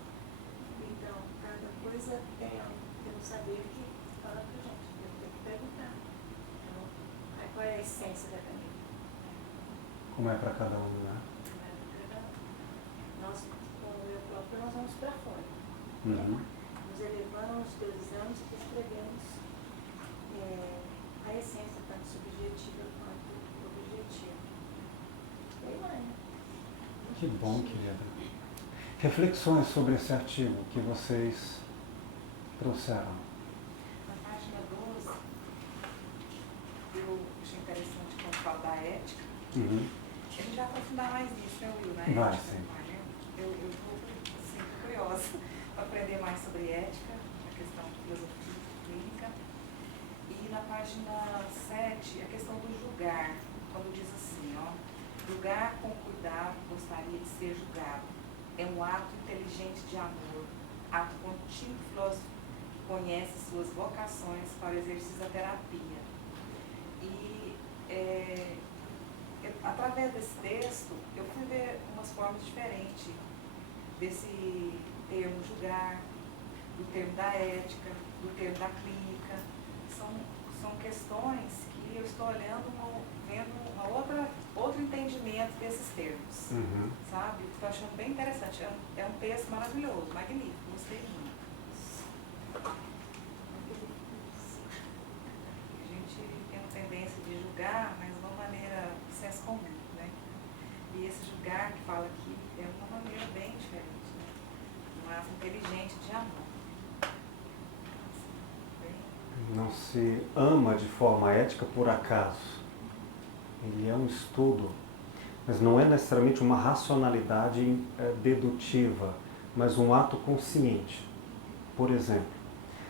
Então, cada coisa tem um saber que fala para a gente, eu tenho que perguntar. Então, qual é a essência da caneta? Como é para cada um, né? Como é para cada um. Nós, com o eu próprio, nós vamos para fora. Nos elevamos, teorizamos e escrevemos a essência tanto subjetiva quanto objetiva. Bem lá, né? Que bom, querida. Reflexões sobre esse artigo que vocês trouxeram. Na página 12, eu achei interessante quando fala da ética. Uhum. A gente vai aprofundar mais nisso, né, Will? Na Vai, ética, sim. né? Eu estou assim, curiosa para aprender mais sobre ética, a questão de filosofia clínica. E na página 7, a questão do julgar, quando diz assim, ó, julgar com cuidado gostaria de ser julgado. É um ato inteligente de amor, ato contínuo filósofo que conhece suas vocações para o exercício da terapia. E através desse texto, eu fui ver umas formas diferentes desse termo julgar, do termo da ética, do termo da clínica. São questões que eu estou olhando, vendo outro entendimento desses termos, Uhum. sabe? Estou achando bem interessante. É um texto maravilhoso, magnífico, gostei muito. A gente tem uma tendência de julgar, mas de uma maneira senso comum, né? E esse julgar que fala aqui é uma maneira bem diferente, né? Um ato inteligente de amor. Não se ama de forma ética por acaso. Ele é um estudo, mas não é necessariamente uma racionalidade dedutiva, mas um ato consciente. Por exemplo,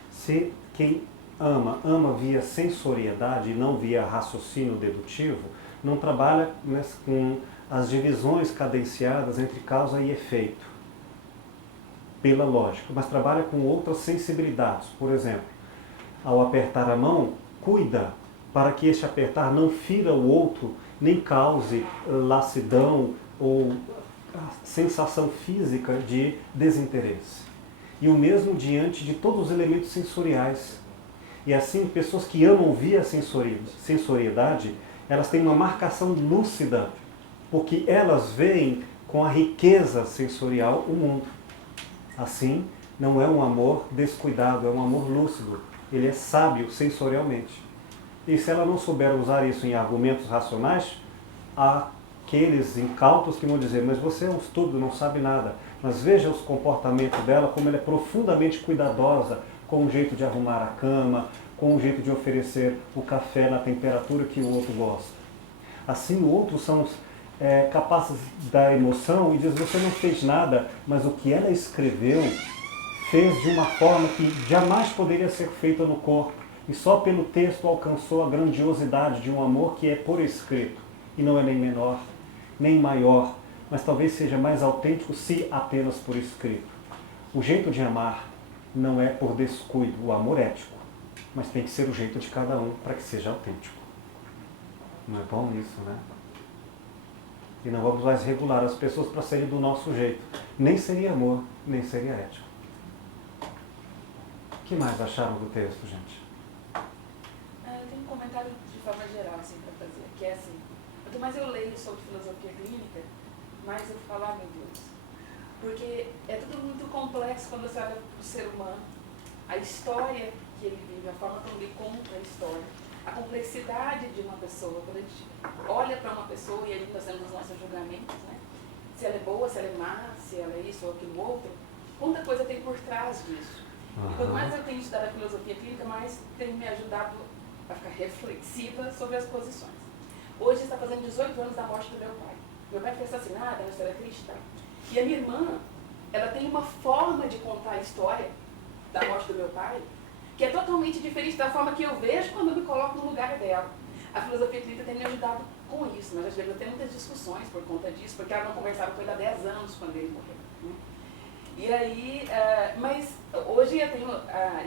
se quem ama via sensoriedade e não via raciocínio dedutivo, não trabalha com as divisões cadenciadas entre causa e efeito, pela lógica, mas trabalha com outras sensibilidades. Por exemplo, ao apertar a mão, cuida para que este apertar não fira o outro, nem cause lassidão ou sensação física de desinteresse. E o mesmo diante de todos os elementos sensoriais. E assim, pessoas que amam via sensoriedade, elas têm uma marcação lúcida, porque elas veem com a riqueza sensorial o mundo. Assim, não é um amor descuidado, é um amor lúcido. Ele é sábio sensorialmente. E se ela não souber usar isso em argumentos racionais, há aqueles incautos que vão dizer, mas você é um estúpido, não sabe nada. Mas veja os comportamentos dela, como ela é profundamente cuidadosa com o jeito de arrumar a cama, com o jeito de oferecer o café na temperatura que o outro gosta. Assim, outros são capazes da emoção e diz, você não fez nada, mas o que ela escreveu fez de uma forma que jamais poderia ser feita no corpo. E só pelo texto alcançou a grandiosidade de um amor que é por escrito. E não é nem menor, nem maior, mas talvez seja mais autêntico se apenas por escrito. O jeito de amar não é por descuido, o amor ético. Mas tem que ser o jeito de cada um para que seja autêntico. Não é bom isso, né? E não vamos mais regular as pessoas para serem do nosso jeito. Nem seria amor, nem seria ético. O que mais acharam do texto, gente? Eu tenho um comentário de forma geral assim, para fazer, que é assim, quanto mais eu leio sobre filosofia clínica, mais eu falo, meu Deus, porque é tudo muito complexo quando você olha para o ser humano, a história que ele vive, a forma como ele conta a história, a complexidade de uma pessoa, quando a gente olha para uma pessoa e ali nós temos os nossos julgamentos, né? Se ela é boa, se ela é má, se ela é isso ou aquilo outro, quanta coisa tem por trás disso. E quanto mais eu tenho estudado a filosofia clínica, mais tem me ajudado a ficar reflexiva sobre as posições. Hoje está fazendo 18 anos da morte do meu pai. Meu pai foi assassinado, é uma história triste, tá? E a minha irmã, ela tem uma forma de contar a história da morte do meu pai, que é totalmente diferente da forma que eu vejo quando eu me coloco no lugar dela. A filosofia clínica tem me ajudado com isso. Nós já tivemos até muitas discussões por conta disso, porque ela não conversava com ele há 10 anos quando ele morreu. Né? E aí, mas hoje eu tenho,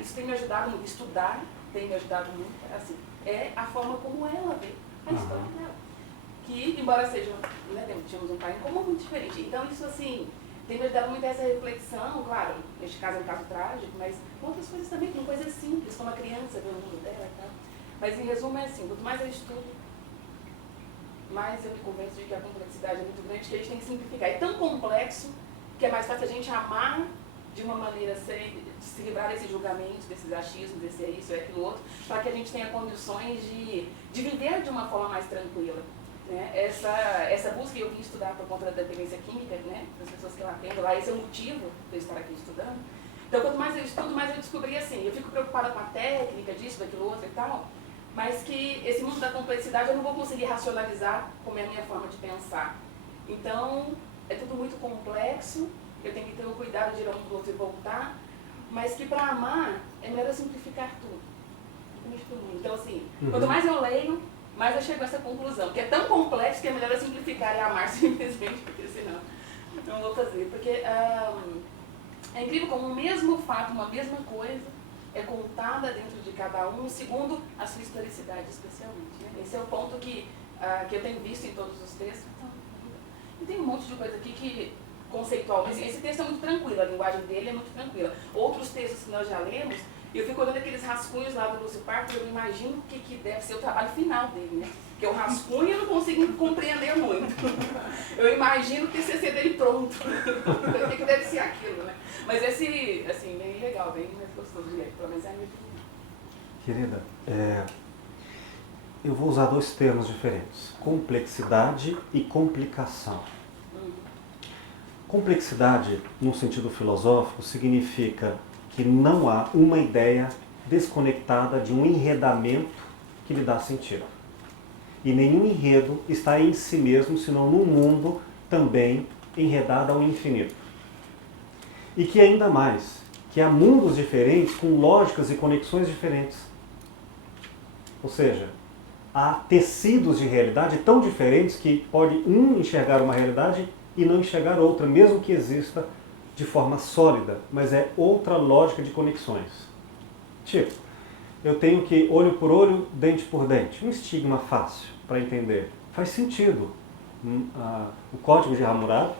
isso tem me ajudado muito, estudar tem me ajudado muito, assim, é a forma como ela vê a história dela. Que, embora seja, né, tínhamos um pai em comum muito diferente. Então isso, assim, tem me ajudado muito a essa reflexão, claro, neste caso é um caso trágico, mas com outras coisas também, com coisas simples, como a criança vê o mundo dela e tal. Mas em resumo é assim, quanto mais eu estudo, mais eu me convenço de que a complexidade é muito grande, que a gente tem que simplificar. É tão complexo que é mais fácil a gente amar de uma maneira de se livrar afastar desses julgamentos, desses achismos, desse é isso, é aquilo outro, para que a gente tenha condições de viver de uma forma mais tranquila. Né? Essa busca que eu vim estudar por conta da dependência química, né? Das pessoas que eu atendo lá, esse é o motivo de eu estar aqui estudando. Então, quanto mais eu estudo, mais eu descobri assim, eu fico preocupada com a técnica disso, daquilo outro e tal, mas que esse mundo da complexidade eu não vou conseguir racionalizar como é a minha forma de pensar. Então, é tudo muito complexo, eu tenho que ter o cuidado de ir um do outro e voltar, mas que para amar é melhor eu simplificar tudo. Então, assim, quanto mais eu leio, mais eu chego a essa conclusão, que é tão complexo que é melhor eu simplificar e amar simplesmente, porque senão não vou fazer. Porque é incrível como o mesmo fato, uma mesma coisa, é contada dentro de cada um, segundo a sua historicidade, especialmente. Né? Esse é o ponto que eu tenho visto em todos os textos. Então, e tem um monte de coisa aqui que, conceitualmente, esse texto é muito tranquilo, a linguagem dele é muito tranquila. Outros textos que nós já lemos, eu fico olhando aqueles rascunhos lá do Lúcio Parker, eu imagino o que deve ser o trabalho final dele, né? Porque o rascunho eu não consigo compreender muito. Eu imagino o TCC dele pronto. O que deve ser aquilo, né? Mas esse, assim, bem legal, bem mais gostoso de ler, pelo menos é a minha opinião. Querida, eu vou usar dois termos diferentes, complexidade e complicação. Complexidade, no sentido filosófico, significa que não há uma ideia desconectada de um enredamento que lhe dá sentido. E nenhum enredo está em si mesmo, senão num mundo também enredado ao infinito. E que ainda mais, que há mundos diferentes com lógicas e conexões diferentes. Ou seja, há tecidos de realidade tão diferentes que pode um enxergar uma realidade e não enxergar outra, mesmo que exista de forma sólida, mas é outra lógica de conexões. Tipo, eu tenho que olho por olho, dente por dente. Um estigma fácil para entender. Faz sentido. O código de Hammurabi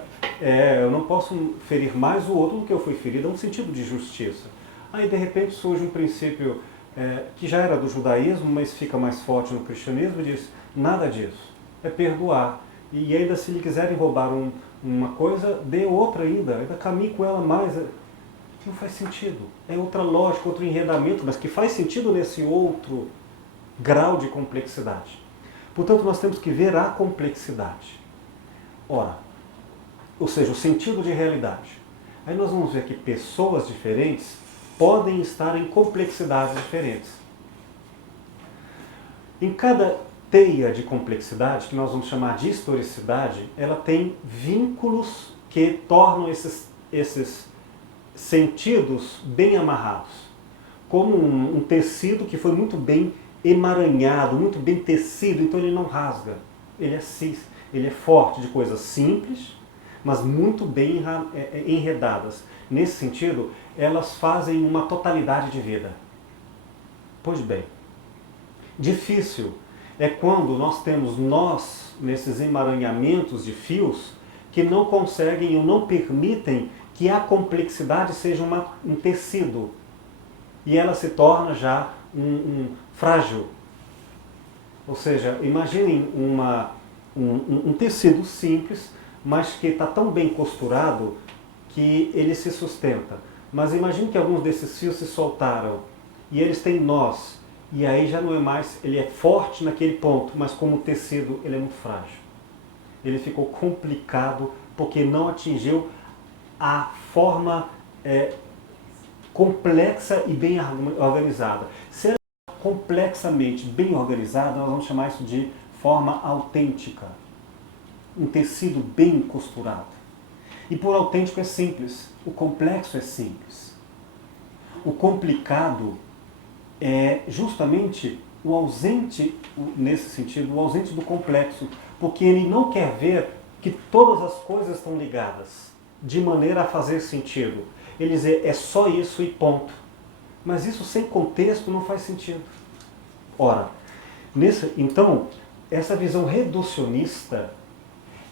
eu não posso ferir mais o outro do que eu fui ferido, é um sentido de justiça. Aí, de repente, surge um princípio que já era do judaísmo, mas fica mais forte no cristianismo, e diz, nada disso, é perdoar. E ainda, se lhe quiserem roubar uma coisa, dê outra ainda caminhe com ela mais. Não faz sentido. É outra lógica, outro enredamento, mas que faz sentido nesse outro grau de complexidade. Portanto, nós temos que ver a complexidade. Ora, ou seja, o sentido de realidade. Aí nós vamos ver que pessoas diferentes podem estar em complexidades diferentes. Em cada teia de complexidade, que nós vamos chamar de historicidade, ela tem vínculos que tornam esses sentidos bem amarrados. Como um tecido que foi muito bem emaranhado, muito bem tecido, então ele não rasga. Ele é forte, de coisas simples, mas muito bem enredadas. Nesse sentido, elas fazem uma totalidade de vida. Pois bem, difícil é quando nós temos nesses emaranhamentos de fios, que não conseguem ou não permitem que a complexidade seja um tecido. E ela se torna já frágil. Ou seja, imaginem um tecido simples, mas que está tão bem costurado que ele se sustenta. Mas imagine que alguns desses fios se soltaram e eles têm nós. E aí já não é mais, ele é forte naquele ponto, mas como tecido ele é muito frágil. Ele ficou complicado porque não atingiu a forma complexa e bem organizada. Se ela é complexamente bem organizada, nós vamos chamar isso de forma autêntica. Um tecido bem costurado. E por autêntico é simples, o complexo é simples. O complicado é justamente o ausente, nesse sentido, o ausente do complexo, porque ele não quer ver que todas as coisas estão ligadas, de maneira a fazer sentido. Ele diz, é só isso e ponto. Mas isso sem contexto não faz sentido. Ora, então, essa visão reducionista,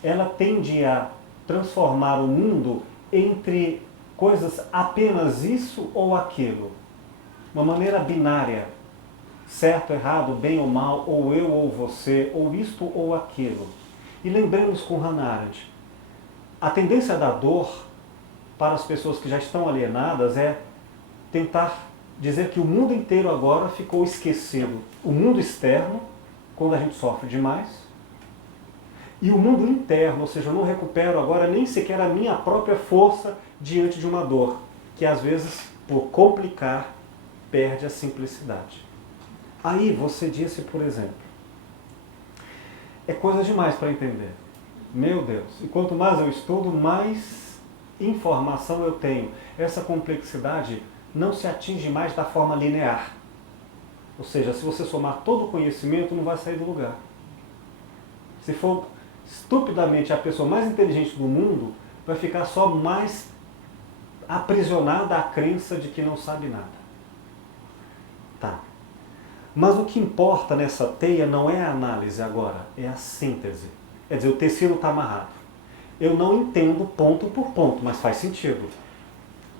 ela tende a transformar o mundo entre coisas apenas isso ou aquilo. Uma maneira binária, certo, errado, bem ou mal, ou eu ou você, ou isto ou aquilo. E lembremos com Hannah Arendt, a tendência da dor para as pessoas que já estão alienadas é tentar dizer que o mundo inteiro agora ficou esquecido. O mundo externo, quando a gente sofre demais, e o mundo interno, ou seja, eu não recupero agora nem sequer a minha própria força diante de uma dor, que às vezes, por complicar, perde a simplicidade. Aí você disse, por exemplo, é coisa demais para entender. Meu Deus, e quanto mais eu estudo, mais informação eu tenho. Essa complexidade não se atinge mais da forma linear. Ou seja, se você somar todo o conhecimento, não vai sair do lugar. Se for estupidamente a pessoa mais inteligente do mundo, vai ficar só mais aprisionada à crença de que não sabe nada. Tá. Mas o que importa nessa teia não é a análise agora, é a síntese. Quer dizer, o tecido está amarrado. Eu não entendo ponto por ponto, mas faz sentido.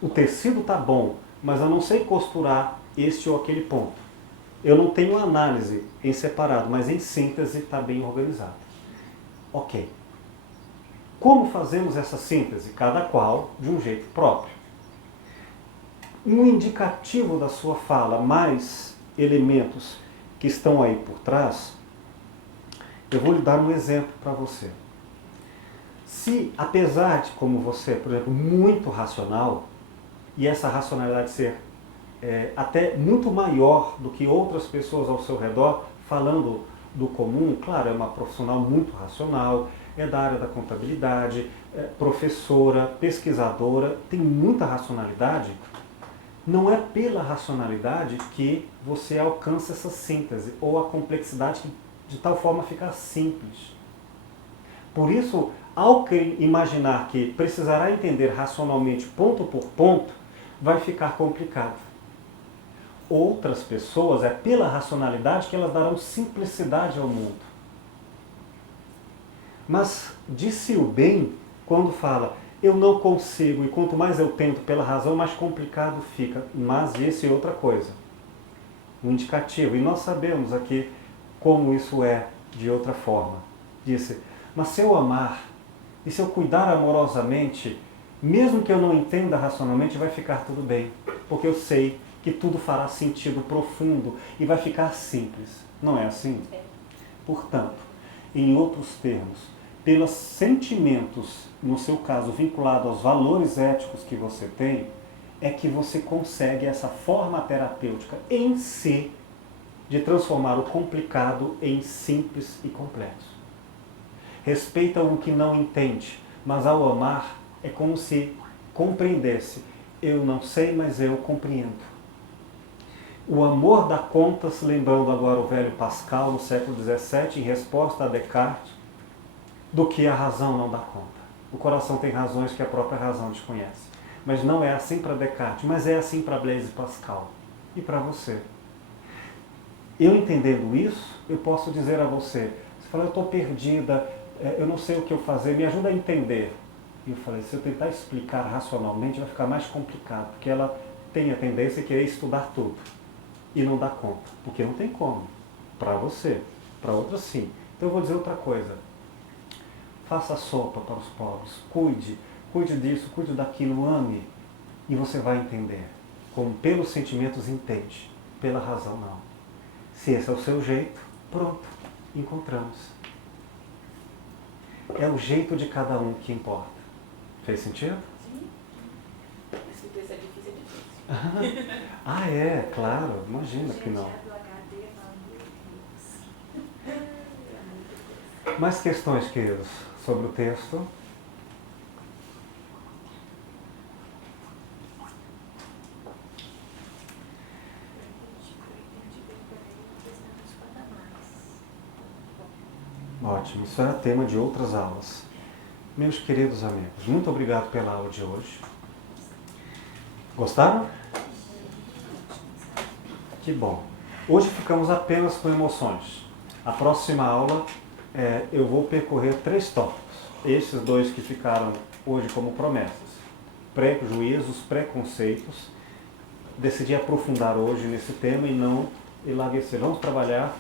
O tecido está bom, mas eu não sei costurar este ou aquele ponto. Eu não tenho análise em separado, mas em síntese está bem organizado. Ok. Como fazemos essa síntese? Cada qual de um jeito próprio. Um indicativo da sua fala, mais elementos que estão aí por trás, eu vou lhe dar um exemplo para você. Se, apesar de, como você, por exemplo, muito racional, e essa racionalidade ser até muito maior do que outras pessoas ao seu redor, falando do comum, claro, é uma profissional muito racional, é da área da contabilidade, professora, pesquisadora, tem muita racionalidade. Não é pela racionalidade que você alcança essa síntese, ou a complexidade que de tal forma fica simples. Por isso, ao imaginar que precisará entender racionalmente ponto por ponto, vai ficar complicado. Outras pessoas, é pela racionalidade que elas darão simplicidade ao mundo. Mas disse-o bem quando fala, eu não consigo, e quanto mais eu tento pela razão, mais complicado fica. Mas esse é outra coisa. Um indicativo. E nós sabemos aqui como isso é de outra forma. Disse, mas se eu amar, e se eu cuidar amorosamente, mesmo que eu não entenda racionalmente, vai ficar tudo bem. Porque eu sei que tudo fará sentido profundo e vai ficar simples. Não é assim? Portanto, em outros termos, pelos sentimentos, no seu caso, vinculado aos valores éticos que você tem, é que você consegue essa forma terapêutica em si de transformar o complicado em simples e complexo. Respeita o que não entende, mas ao amar é como se compreendesse. Eu não sei, mas eu compreendo. O amor dá contas, lembrando agora o velho Pascal, no século XVII, em resposta a Descartes, do que a razão não dá conta. O coração tem razões que a própria razão desconhece. Mas não é assim para Descartes, mas é assim para Blaise Pascal. E para você. Eu entendendo isso, eu posso dizer a você, você fala, eu estou perdida, eu não sei o que eu fazer, me ajuda a entender. E eu falei, se eu tentar explicar racionalmente, vai ficar mais complicado, porque ela tem a tendência a querer estudar tudo. E não dá conta, porque não tem como. Para você, para outras sim. Então eu vou dizer outra coisa. Faça sopa para os pobres, cuide disso, cuide daquilo, ame. E você vai entender. Como pelos sentimentos entende, pela razão não. Se esse é o seu jeito, pronto, encontramos. É o jeito de cada um que importa. Fez sentido? Sim. Se isso é difícil, é difícil. Ah, é, claro, imagina que não. Mais questões, queridos, sobre o texto? Ótimo, isso era tema de outras aulas. Meus queridos amigos, muito obrigado pela aula de hoje. Gostaram? Que bom. Hoje ficamos apenas com emoções. A próxima aula eu vou percorrer 3 tópicos. Esses 2 que ficaram hoje como promessas. Prejuízos, preconceitos. Decidi aprofundar hoje nesse tema e não enlarguecer. Vamos trabalhar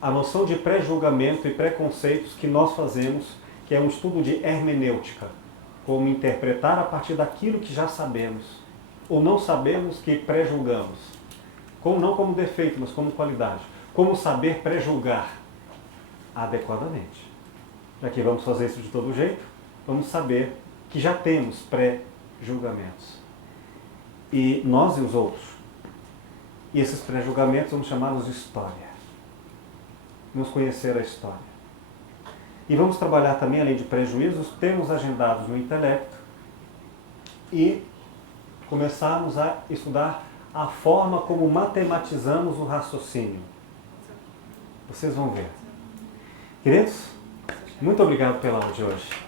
a noção de pré-julgamento e preconceitos que nós fazemos, que é um estudo de hermenêutica. Como interpretar a partir daquilo que já sabemos. ou não sabemos que pré-julgamos? Não como defeito, mas como qualidade. Como saber pré-julgar adequadamente? Já que vamos fazer isso de todo jeito, vamos saber que já temos pré-julgamentos. E nós e os outros. E esses pré-julgamentos vamos chamá-los de história. Vamos conhecer a história. E vamos trabalhar também, além de prejuízos, termos agendados no intelecto e começarmos a estudar a forma como matematizamos o raciocínio. Vocês vão ver. Queridos, muito obrigado pela aula de hoje.